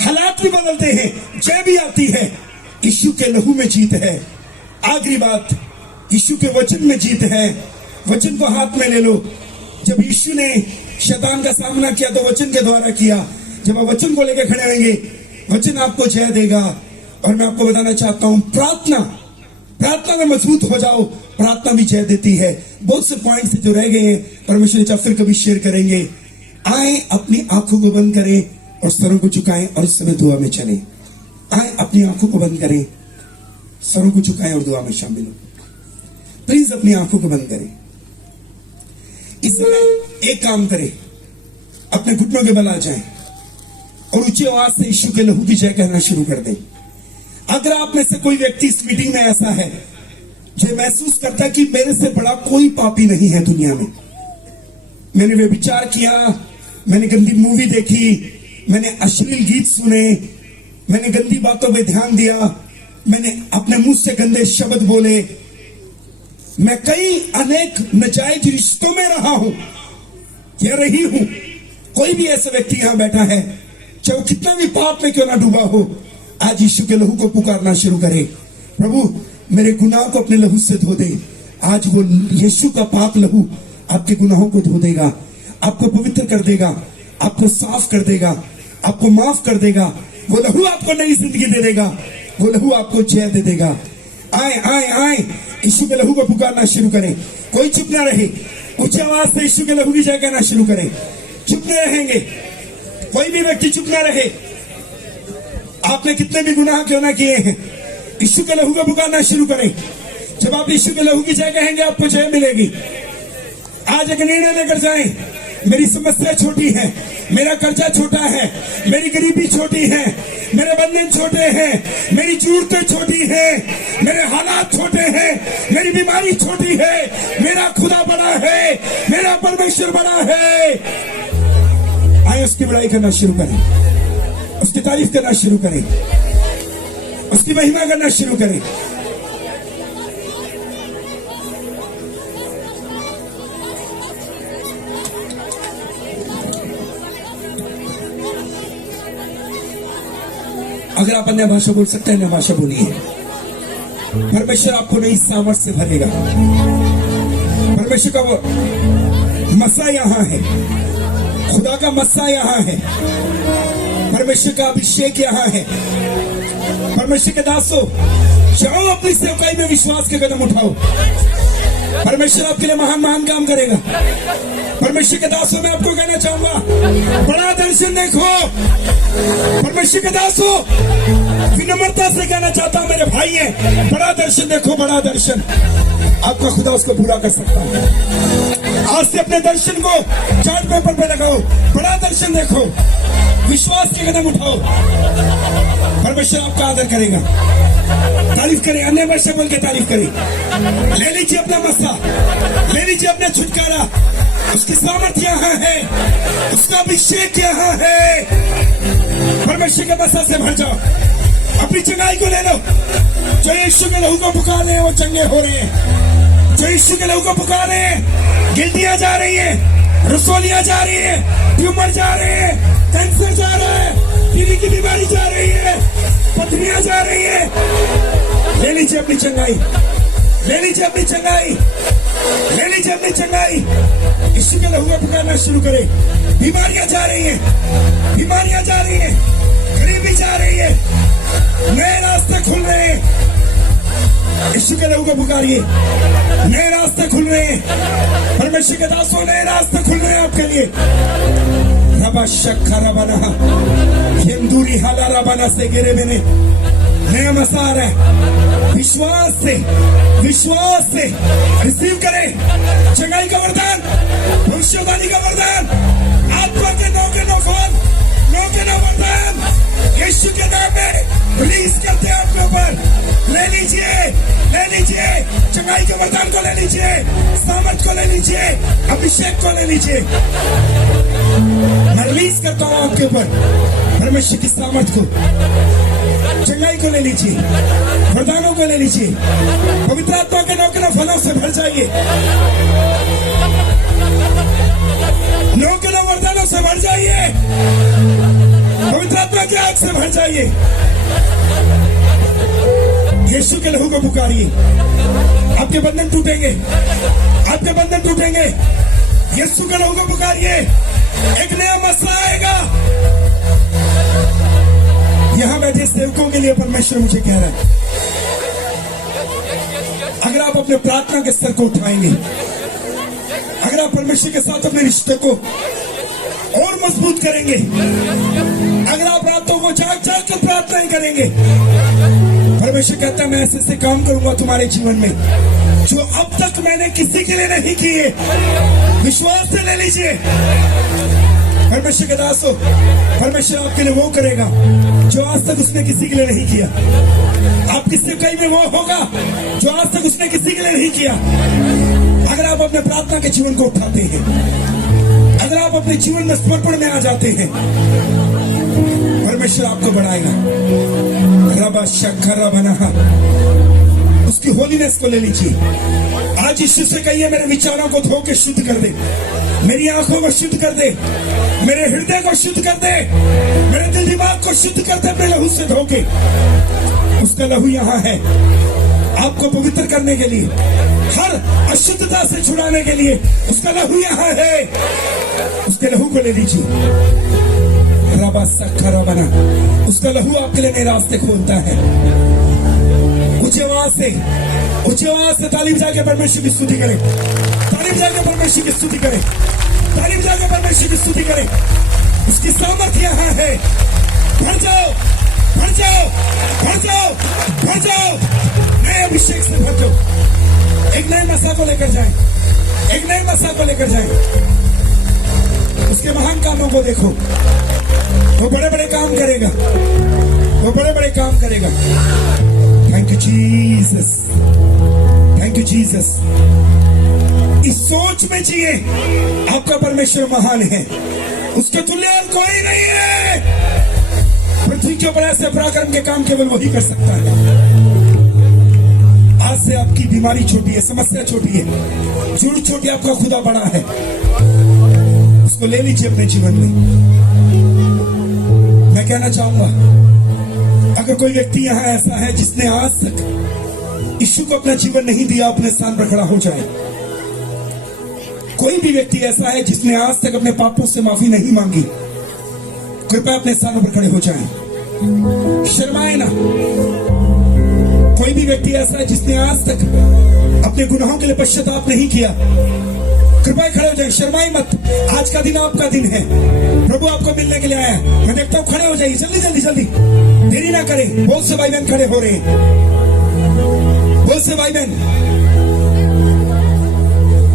हालात भी बदलते हैं, जय भी आती है। यीशु के लहू में जीत है। आखिरी बात, यीशु के वचन में जीत है। वचन को हाथ में ले लो। जब यीशु ने शैतान का सामना किया तो वचन के द्वारा किया। जब आप वचन को लेकर खड़े रहेंगे, वचन आपको जय देगा। और मैं आपको बताना चाहता हूं, प्रार्थना में मजबूत हो जाओ, प्रार्थना भी जय देती है। बहुत से पॉइंट्स जो रह गए हैं परमेश्वर ने फिर कभी शेयर करेंगे। आए, अपनी आंखों को बंद करें और सरों को झुकाएं और उस समय दुआ में चलें। आए अपनी आंखों को बंद करें, सरों को झुकाएं और दुआ में शामिल हो। प्लीज अपनी आंखों को बंद करें। इस समय एक काम करें, अपने घुटनों के बल आ जाएं और ऊंची आवाज से यीशु के लहू की जय कहना शुरू कर दें। अगर आप में से कोई व्यक्ति इस मीटिंग में ऐसा है जो महसूस करता है कि मेरे से बड़ा कोई पापी नहीं है दुनिया में, मैंने व्यभिचार किया, मैंने गंदी मूवी देखी, मैंने अश्लील गीत सुने, मैंने गंदी बातों पे ध्यान दिया, मैंने अपने मुंह से गंदे शब्द बोले, मैं कई अनेक नाजायज रिश्तों में रहा हूं या रही हूं। कोई भी ऐसा व्यक्ति यहां बैठा है, चाहे वो कितना भी पाप में क्यों ना डूबा हो, आज यीशु के लहू को पुकारना शुरू करे। प्रभु मेरे गुनाह को अपने लहू से धो दे। आज वो यीशु का पाक लहू आपके गुनाहों को धो देगा, आपको पवित्र कर देगा, आपको साफ कर देगा, आपको माफ कर देगा। वो लहू आपको नई जिंदगी दे देगा, वो लहू आपको जय दे देगा। आए आए आए, यीशु के लहू को पुकारना शुरू करें। कोई चुप ना रहे, ऊंची आवाज से यीशु के लहू की जय कहना शुरू करें। चुप नहीं रहेंगे, कोई भी व्यक्ति चुप ना रहे। आपने कितने भी गुनाह क्यों ना किए हैं, यीशु के लहू को पुकारना शुरू करें। जब आप यीशु के लहू की जय कहेंगे, आपको जय मिलेगी। आज एक निर्णय लेकर जाएं, मेरी समस्या छोटी है, मेरा कर्जा छोटा है, मेरी गरीबी छोटी है, मेरे बंधन छोटे हैं, मेरी जरूरतें छोटी हैं, मेरे हालात छोटे हैं, मेरी बीमारी छोटी है, मेरा खुदा बड़ा है, मेरा परमेश्वर बड़ा है। आए उसकी बड़ाई करना शुरू करें, उसकी तारीफ करना शुरू करें, उसकी महिमा करना शुरू करें। अगर आप अन्य भाषा बोल सकते हैं, अन्य भाषा बोलिए। परमेश्वर आपको नई सामर्थ से भरेगा। परमेश्वर का वो मसा यहाँ है, खुदा का मसा यहाँ है, परमेश्वर का अभिषेक यहाँ है। परमेश्वर के दासों, जाओ अपनी सेवकाई में विश्वास के कदम उठाओ। परमेश्वर आपके लिए महान महान काम करेगा। परमेश्वर के दासों, मैं आपको कहना चाहूंगा, बड़ा दर्शन देखो। परमेश्वर के दासों, विनम्रता से कहना चाहता हूं, मेरे भाई है, बड़ा दर्शन देखो, बड़ा दर्शन। आपका खुदा उसको पूरा कर सकता है। आज से अपने दर्शन को चार्ट पेपर पे लगाओ, बड़ा दर्शन देखो, विश्वास के कदम उठाओ। परमेश्वर आपका आदर करेगा। तारीफ करें, अन्य भाषा बोल के तारीफ करें। ले लीजिए अपना मसा, ले लीजिए अपना छुटकारा। उसकी सामर्थ यहाँ है, उसका अभिषेक यहाँ है। परमेश्वर के मसा से भर जाओ, अपनी चंगाई को ले लो। जो यीशु के लहू को पुकारे हैं, वो चंगे हो रहे हैं। जो यीशु के लहू को पुकारे हैं, गिल्टियां जा रही हैं, रसोलियां जा रही हैं, ट्यूमर जा रहे हैं, कैंसर जा रहा है, टीबी की बीमारी जा रही है, पथरियां जा रही है। ले लीजिए अपनी चंगाई, ले लीजिए अपनी चंगाई, ले लीजिए अपनी चंगाई। यीशु के लहू को पुकारना शुरू करें। बीमारियां जा रही हैं, बीमारियां जा रही हैं, गरीबी जा रही है, नए रास्ते खुल रहे हैं। यीशु के लहू को पुकारिए, नए रास्ते खुल रहे हैं। परमेश्वर के दासों, नए रास्ते खुल रहे हैं आपके लिए। रबा शक्खा रबाना, हिंदूरी हाला रबाना से गिरे मैंने नया मसार है। विश्वास से, विश्वास से रिसीव करें चंगाई का वरदान, भविष्यवाणी का वरदान, आत्मा के नौ वरदान यीशु के नाम में रिलीज करते हैं आपके ऊपर। ले लीजिए, ले लीजिए, चंगाई के वरदान को ले लीजिए, सामर्थ को ले लीजिए, अभिषेक को ले लीजिए। मैं रिलीज करता हूं आपके ऊपर परमेश्वर की सामर्थ को। चंगाई को ले लीजिए, वरदानों को ले लीजिए, पवित्र आत्मा के नौ फलों से भर जाइए, नौ वरदानों से भर जाइए, पवित्र आत्मा की आग से भर जाइए। यीशु के लहू को पुकारिए, आपके बंधन टूटेंगे, आपके बंधन टूटेंगे। यीशु के लहू को पुकारिए, एक नया मसला आएगा। यहां बैठे सेवकों के लिए परमेश्वर मुझे कह रहा है, अगर आप अपने प्रार्थना के स्तर को उठाएंगे, अगर आप परमेश्वर के साथ अपने रिश्ते को और मजबूत करेंगे, अगर आप रातों को जाग जाग कर प्रार्थनाएं करेंगे, परमेश्वर कहता है मैं ऐसे ऐसे काम करूंगा तुम्हारे जीवन में जो अब तक मैंने किसी के लिए नहीं किए। विश्वास से ले लीजिए। परमेश्वर के दासों, परमेश्वर आपके लिए वो करेगा जो आज तक उसने किसी के लिए नहीं किया। आपकी सेवकाई में वो होगा जो आज तक उसने किसी के लिए नहीं किया। अगर आप अपने प्रार्थना के जीवन को उठाते हैं, अगर आप अपने जीवन में समर्पण में आ जाते हैं, परमेश्वर आपको बढ़ाएगा। रबा शक्कर बना, उसकी होलीनेस को ले लीजिए। आज यीशु से कहिए मेरे विचारों को धो के शुद्ध कर दे, मेरी आंखों को शुद्ध कर दे, मेरे हृदय को शुद्ध कर दे, मेरे दिल दिमाग को शुद्ध कर दे अपने लहू से धो के। उसका लहू यहाँ है आपको पवित्र करने के लिए, हर अशुद्धता से छुड़ाने के लिए। उसका लहू यहाँ है, उसके लहू को ले लीजिए। रबा सखरा बना, उसका लहू आपके लिए नए रास्ते खोलता है। ऊंची आवाज से ताली बजा के परमेश्वर की स्तुति करें, ताली बजा के परमेश्वर की स्तुति करें, ताली बजा के परमेश्वर की स्तुति करें। उसकी सामर्थ्य यहाँ है। भर जाओ, भर जाओ, भर जाओ, भर जाओ, नए अभिषेक से भर जाओ। एक नए मसा को लेकर जाएं, एक नए मसा को लेकर जाएं। उसके महान कामों को देखो, वो बड़े बड़े काम करेगा, वो बड़े बड़े काम करेगा। Thank you Jesus, thank you Jesus. इस सोच में जिए आपका परमेश्वर महान है, उसके तुल्य और कोई नहीं है। पृथ्वी के ऊपर ऐसे पराक्रम के काम केवल वही कर सकता है। आज से आपकी बीमारी छोटी है, समस्या छोटी है, जुड़ छोटी, आपका खुदा बड़ा है। उसको ले लीजिए अपने जीवन में। मैं कहना चाहूंगा, अगर कोई व्यक्ति यहाँ ऐसा है जिसने आज तक यीशु को अपना जीवन नहीं दिया, अपने स्थान पर खड़ा हो जाए। कोई भी व्यक्ति ऐसा है जिसने आज तक अपने पापों से माफी नहीं मांगी, कृपया अपने स्थानों पर खड़े हो जाएं, शर्माए ना। कोई भी व्यक्ति ऐसा है जिसने आज तक अपने गुनाहों के लिए पश्चाताप नहीं किया, कृपया खड़े हो जाए, शर्माए मत। आज का दिन आपका दिन है, प्रभु आपको मिलने के लिए आया है। मैं देखता हूँ, खड़े हो जाइए, जल्दी जल्दी जल्दी, देरी ना करें। बहुत से भाई बहन खड़े हो रहे हैं, बहुत से भाई बहन।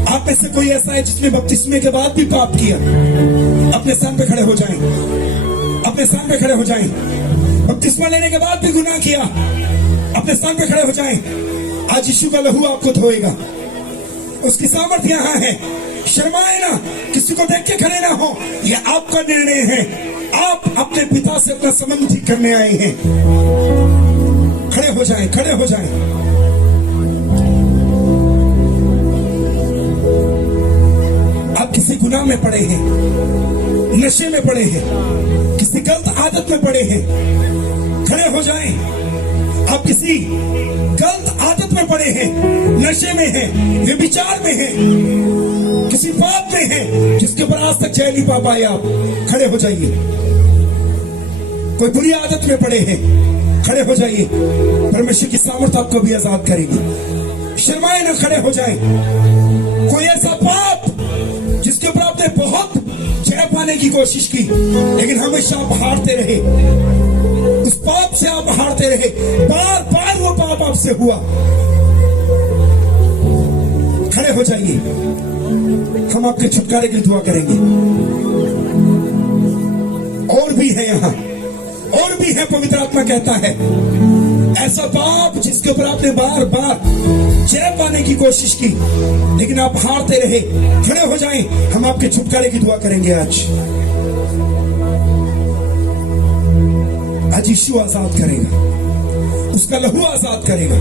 आप में से कोई ऐसा है जिसने बपतिस्मे के बाद भी पाप किया, अपने स्थान पे खड़े हो जाएं, अपने स्थान पे खड़े हो जाएं। बपतिस्मा लेने के बाद भी गुनाह किया, अपने स्थान पे खड़े हो जाएं। आज यीशु का लहू आपको धोएगा, उसकी सामर्थ्य यहाँ है। शर्माए ना, किसी को देख के खड़े ना हो, यह आपका निर्णय है। आप अपने पिता से अपना संबंध ठीक करने आए हैं। खड़े हो जाएं, खड़े हो जाएं। आप किसी गुनाह में पड़े हैं, नशे में पड़े हैं, किसी गलत आदत में पड़े हैं, खड़े हो जाएं। आप किसी गलत आदत में पड़े हैं, नशे में हैं, व्यभिचार में हैं, किसी पाप में हैं जिसके ऊपर आज तक जय नहीं पा पाए, आप खड़े हो जाइए। कोई बुरी आदत में पड़े हैं, खड़े हो जाइए। परमेश्वर की सामर्थ आपको भी आजाद करेगी। शर्माए ना, खड़े हो जाएं। कोई ऐसा पाप जिसके ऊपर आपने बहुत जय पाने की कोशिश की, लेकिन हमेशा आप हारते रहे, उस पाप से आप हारते रहे, बार बार वो पाप आपसे हुआ, खड़े हो जाइए। हम आपके छुटकारे की दुआ करेंगे। और भी है यहाँ, और भी है। पवित्र आत्मा कहता है ऐसा पाप जिसके ऊपर आपने बार बार जय पाने की कोशिश की, लेकिन आप हारते रहे, खड़े हो जाएं। हम आपके छुटकारे की दुआ करेंगे। आज यीशु आजाद करेगा, उसका लहू आजाद करेगा।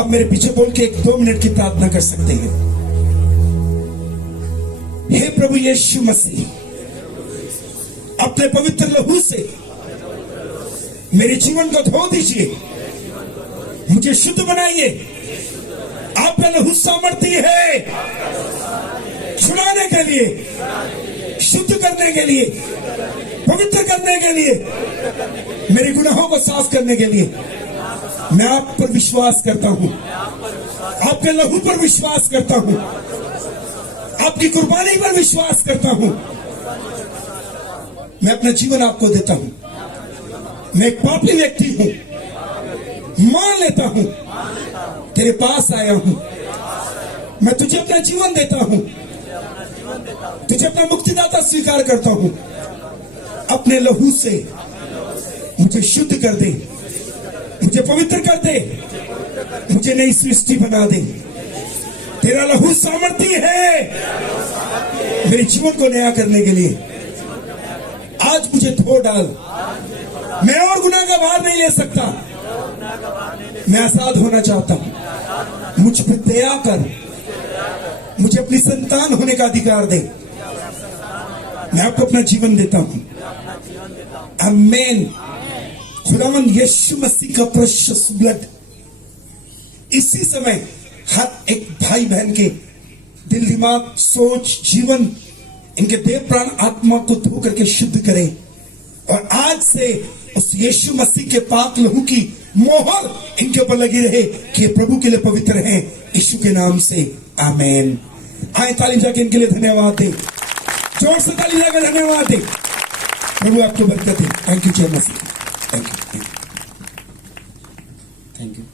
आप मेरे पीछे बोल के 1-2 मिनट की प्रार्थना कर सकते हैं। हे प्रभु यीशु मसीह, अपने पवित्र लहू से मेरे जीवन को धो दीजिए, मुझे शुद्ध बनाइए। आपका लहू सामर्थ्य है छुड़ाने के लिए, शुद्ध करने के लिए, पवित्र करने के लिए, मेरे गुनाहों को साफ करने के लिए। मैं आप पर विश्वास करता हूं, आपके लहू पर विश्वास करता हूं, आपकी कुर्बानी पर विश्वास करता हूं। मैं अपना जीवन आपको देता हूं। मैं एक पापी व्यक्ति हूं, मान लेता हूं, तेरे पास आया हूं। मैं तुझे अपना जीवन देता हूं, तुझे अपना मुक्तिदाता स्वीकार करता हूं। अपने लहू से मुझे शुद्ध कर दे, मुझे पवित्र कर दे, मुझे नई सृष्टि बना दे। तेरा लहू सामर्थ्य है मेरे जीवन को नया करने के लिए। आज मुझे धो डाल, मैं और गुनाह का भार नहीं ले सकता, मैं आजाद होना चाहता हूं। मुझ पर दया कर, मुझे अपनी संतान होने का अधिकार दे। मैं आपको अपना जीवन देता हूं। आमेन। खुदावंद यीशु मसीह का प्रेशियस ब्लड इसी समय हर एक भाई बहन के दिल, दिमाग, सोच, जीवन, इनके देह, प्राण, आत्मा को धो करके शुद्ध करे। और आज से उस यीशु मसीह के पाक लहू की मोहर इनके ऊपर लगी रहे कि ये प्रभु के लिए पवित्र हैं, यीशु के नाम से। आमेन। आए ताली जाके इनके लिए धन्यवाद दे, जोर से ताली जाकर धन्यवाद दे। प्रभु आपको बरकत दे। थैंक यू जय मसीह। Thank you.